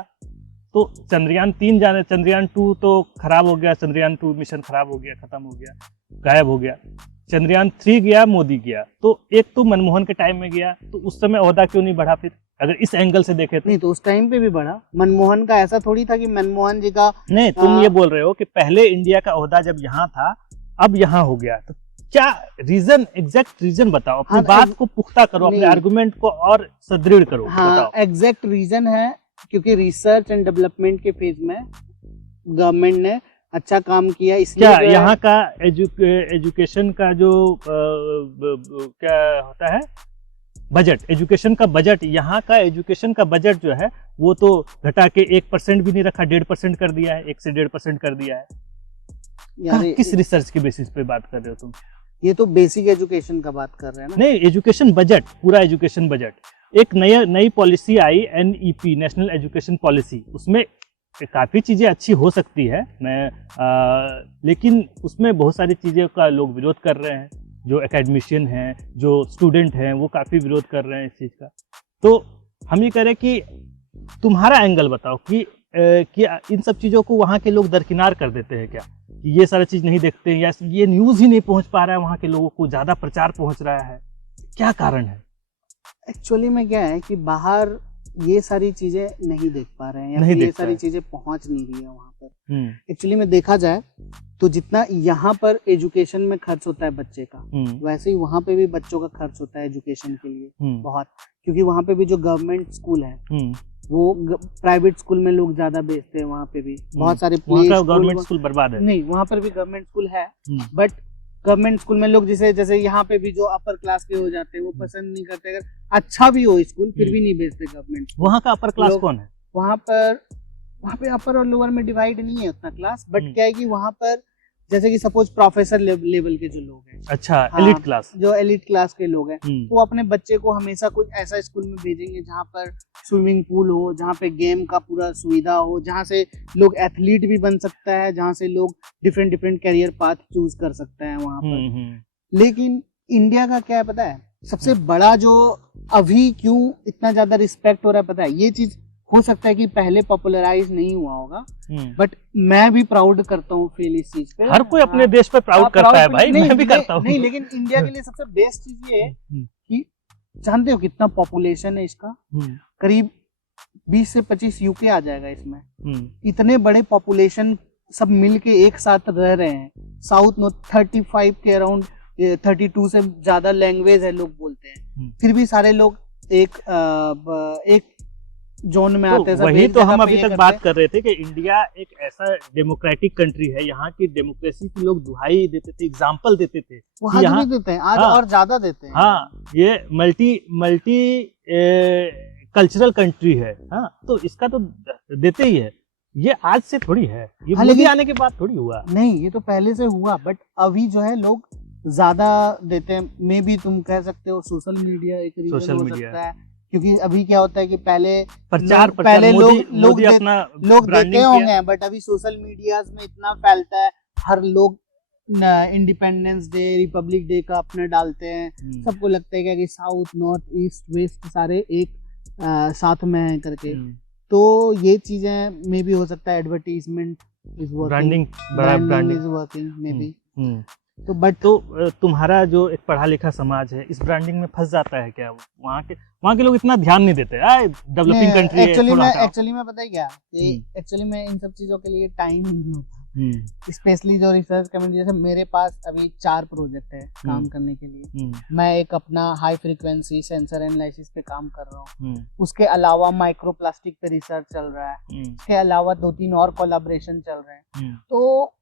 तो चंद्रयान 3 जाने, चंद्रयान 2 तो खराब हो गया, चंद्रयान 2 मिशन खराब हो गया, खत्म हो गया, गायब हो गया। चंद्रयान 3 गया, मोदी गया, तो एक तो मनमोहन के टाइम में गया, तो उस समय ओहदा क्यों नहीं बढ़ा? फिर अगर इस एंगल से देखे तो नहीं, तो उस टाइम पे भी बढ़ा। मनमोहन का ऐसा थोड़ी था कि मनमोहन जी का, नहीं, तुम ये बोल रहे हो कि पहले इंडिया का ओहदा जब यहाँ था, अब यहाँ हो गया, तो क्या रीजन, एग्जैक्ट रीजन बताओ, अपनी बात को पुख्ता करो, अपने आर्गुमेंट को और सुदृढ़ करो। हाँ, एग्जैक्ट रीजन है क्योंकि रिसर्च एंड डेवलपमेंट के फेज में गवर्नमेंट ने अच्छा काम किया, इसलिए क्या यहाँ का एजुकेशन का जो क्या होता है बजट, एजुकेशन का बजट, यहाँ का एजुकेशन का बजट जो है वो तो घटा के 1% भी नहीं रखा, 1.5% कर दिया है, 1 से 1.5% कर दिया है। किस रिसर्च के बेसिस पे बात कर रहे हो तुम? ये तो बेसिक एजुकेशन का बात कर रहे हैं ना। नहीं, एजुकेशन बजट, पूरा एजुकेशन बजट, एक नई पॉलिसी आई, NEP, नेशनल एजुकेशन पॉलिसी, उसमें काफ़ी चीज़ें अच्छी हो सकती है, लेकिन उसमें बहुत सारी चीज़ें का लोग विरोध कर रहे हैं, जो एकेडमिशियन हैं, जो स्टूडेंट हैं, वो काफ़ी विरोध कर रहे हैं इस चीज़ का। तो हम ये कह रहे हैं कि तुम्हारा एंगल बताओ कि इन सब चीज़ों को वहाँ के लोग दरकिनार कर देते हैं क्या, कि ये सारा चीज़ नहीं देखते हैं, या ये न्यूज़ ही नहीं पहुँच पा रहा है, वहाँ के लोगों को ज़्यादा प्रचार पहुँच रहा है, क्या कारण है? एक्चुअली में क्या है कि बाहर ये सारी चीजें नहीं देख पा रहे हैं या नहीं फिर ये देख सारी पाए। चीजें पहुंच नहीं रही है वहां पर। एक्चुअली में देखा जाए तो जितना यहाँ पर एजुकेशन में खर्च होता है बच्चे का, वैसे ही वहाँ पे भी बच्चों का खर्च होता है एजुकेशन के लिए बहुत, क्योंकि वहाँ पे भी जो गवर्नमेंट स्कूल है वो प्राइवेट स्कूल में लोग ज्यादा भेजते हैं। वहाँ पे भी बहुत सारे गवर्नमेंट स्कूल बर्बाद है। नहीं, वहाँ पर भी गवर्नमेंट स्कूल है, बट गवर्नमेंट स्कूल में लोग जैसे यहाँ पे भी जो अपर क्लास के हो जाते हैं वो पसंद नहीं करते। अगर अच्छा भी हो स्कूल फिर भी नहीं भेजते गवर्नमेंट। वहाँ का अपर क्लास कौन है? वहाँ पे अपर और लोअर में डिवाइड नहीं है उतना क्लास, बट क्या है कि वहाँ पर जैसे कि सपोज प्रोफेसर लेवल के जो लोग हैं, अच्छा, हाँ, एलिट क्लास, जो एलिट क्लास के लोग हैं, वो अपने बच्चे को हमेशा कुछ ऐसा स्कूल में भेजेंगे जहाँ पर स्विमिंग पूल हो, जहाँ पे गेम का पूरा सुविधा हो, जहाँ से लोग एथलीट भी बन सकता है, जहाँ से लोग डिफरेंट कैरियर पाथ चूज कर सकते हैं वहाँ पर। लेकिन इंडिया का क्या है पता है, सबसे बड़ा जो अभी क्यों इतना ज्यादा रिस्पेक्ट हो रहा है पता है, ये चीज हो सकता है कि पहले पॉपुलराइज नहीं हुआ होगा, बट मैं भी प्राउड करता हूँ फील इस चीज पे। हर कोई अपने देश पे प्राउड करता है भाई, मैं भी करता हूँ। नहीं, लेकिन इंडिया के लिए सबसे बेस्ट चीज ये है कि जानते हो कितना पॉपुलेशन है इसका, करीब 20 से 25 यूके आ जाएगा इसमें। इतने बड़े पॉपुलेशन सब मिलके एक साथ रह रहे हैं। साउथ में 35 के अराउंड 32 से ज्यादा लैंग्वेज है लोग बोलते हैं, फिर भी सारे लोग एक जोन में आते हैं। वही तो हम अभी तक बात कर रहे थे कि इंडिया एक ऐसा डेमोक्रेटिक कंट्री है, यहाँ की डेमोक्रेसी की लोग दुहाई देते थे, एग्जाम्पल देते थे, आज भी देते हैं, आज और ज्यादा देते हैं। हाँ, ये मल्टी कल्चरल कंट्री है, हाँ, तो इसका तो देते ही है। ये आज से थोड़ी है, ये मोदी आने के बाद थोड़ी हुआ। नहीं, ये तो पहले से हुआ, बट अभी जो है लोग ज्यादा देते हैं। मे भी तुम कह सकते हो सोशल मीडिया एक रीजन हो सकता है, क्योंकि अभी क्या होता है कि पहले लोग देते होंगे, बट अभी सोशल मीडिया में इतना फैलता है, हर लोग इंडिपेंडेंस डे, रिपब्लिक डे का अपना डालते हैं, सबको लगता है कि साउथ नॉर्थ ईस्ट वेस्ट सारे एक साथ में है करके। तो ये चीजें मे भी हो सकता है, advertisement is working, branding is working may be. तो बट तुम्हारा जो एक पढ़ा लिखा समाज है इस ब्रांडिंग में फंस जाता है क्या? वहाँ के लोग इतना ध्यान नहीं देते, डेवलपिंग कंट्री है। एक्चुअली में पता है क्या, एक्चुअली में इन सब चीजों के लिए टाइम ही नहीं होता, स्पेशली जो रिसर्च कम्युनिटी। जैसे मेरे पास अभी 4 प्रोजेक्ट है काम करने के लिए। मैं एक अपना हाई फ्रीक्वेंसी सेंसर एनालिसिस पे काम कर रहा हूँ, उसके अलावा माइक्रोप्लास्टिक पे रिसर्च चल रहा है, उसके अलावा 2-3 और कोलैबोरेशन चल रहे हैं। तो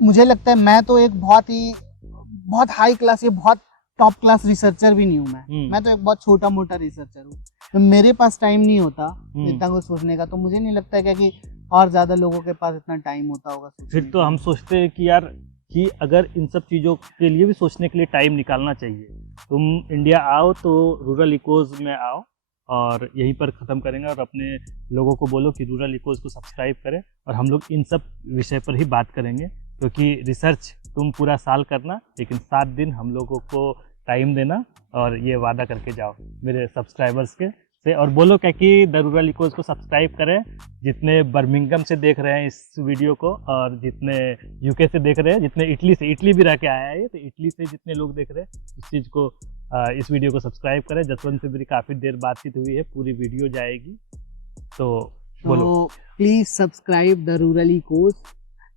मुझे लगता है मैं तो एक बहुत हाई क्लास या बहुत टॉप क्लास रिसर्चर भी नहीं हूँ। मैं तो एक बहुत छोटा मोटा रिसर्चर हूँ, तो मेरे पास टाइम नहीं होता इतना कुछ सोचने का। तो मुझे नहीं लगता है कि और ज्यादा लोगों के पास इतना टाइम होता होगा। फिर तो हम सोचते हैं कि यार कि अगर इन सब चीज़ों के लिए भी सोचने के लिए टाइम निकालना चाहिए। तुम इंडिया आओ तो रूरल इकोज में आओ और यहीं पर ख़त्म करेंगे, और अपने लोगों को बोलो कि रूरल इकोज को सब्सक्राइब करें, और हम लोग इन सब विषय पर ही बात करेंगे। क्योंकि रिसर्च तुम पूरा साल करना, लेकिन 7 दिन हम लोगों को टाइम देना, और ये वादा करके जाओ मेरे सब्सक्राइबर्स के से, और बोलो क्या कि द रूरल इकोज को सब्सक्राइब करें। जितने बर्मिंघम से देख रहे हैं इस वीडियो को, और जितने यूके से देख रहे हैं, जितने इटली भी रह के आया है, तो इटली से जितने लोग देख रहे हैं इस चीज़ को, इस वीडियो को सब्सक्राइब करें। जसवंत से मेरी काफ़ी देर बातचीत हुई है, पूरी वीडियो जाएगी, तो बोलो please subscribe the rural echoes.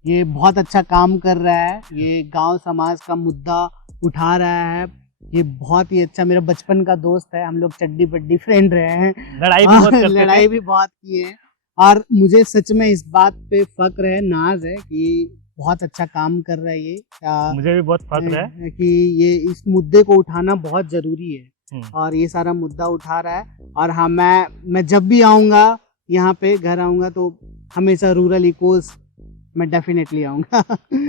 ये बहुत अच्छा काम कर रहा है, ये गांव समाज का मुद्दा उठा रहा है। ये बहुत ही अच्छा, मेरा बचपन का दोस्त है, हम लोग चड्डी बड्डी फ्रेंड रहे हैं, लड़ाई भी बहुत की है। और मुझे सच में इस बात पे फक्र है, नाज है कि बहुत अच्छा काम कर रहा है ये। मुझे भी बहुत फक्र है कि ये इस मुद्दे को उठाना बहुत जरूरी है, और ये सारा मुद्दा उठा रहा है। और हाँ, मैं जब भी आऊँगा यहाँ पे, घर आऊँगा, तो हमेशा रूरल इकोज मैं डेफिनेटली आऊँगा।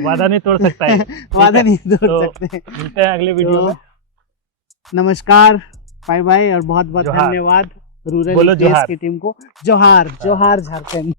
वादा नहीं तोड़ सकता है। वादा नहीं तोड़ सकते। मिलते हैं अगले वीडियो में। नमस्कार, बाय बाय, और बहुत बहुत धन्यवाद रूरल इकोज की टीम को। जोहार, जोहार झारखंड।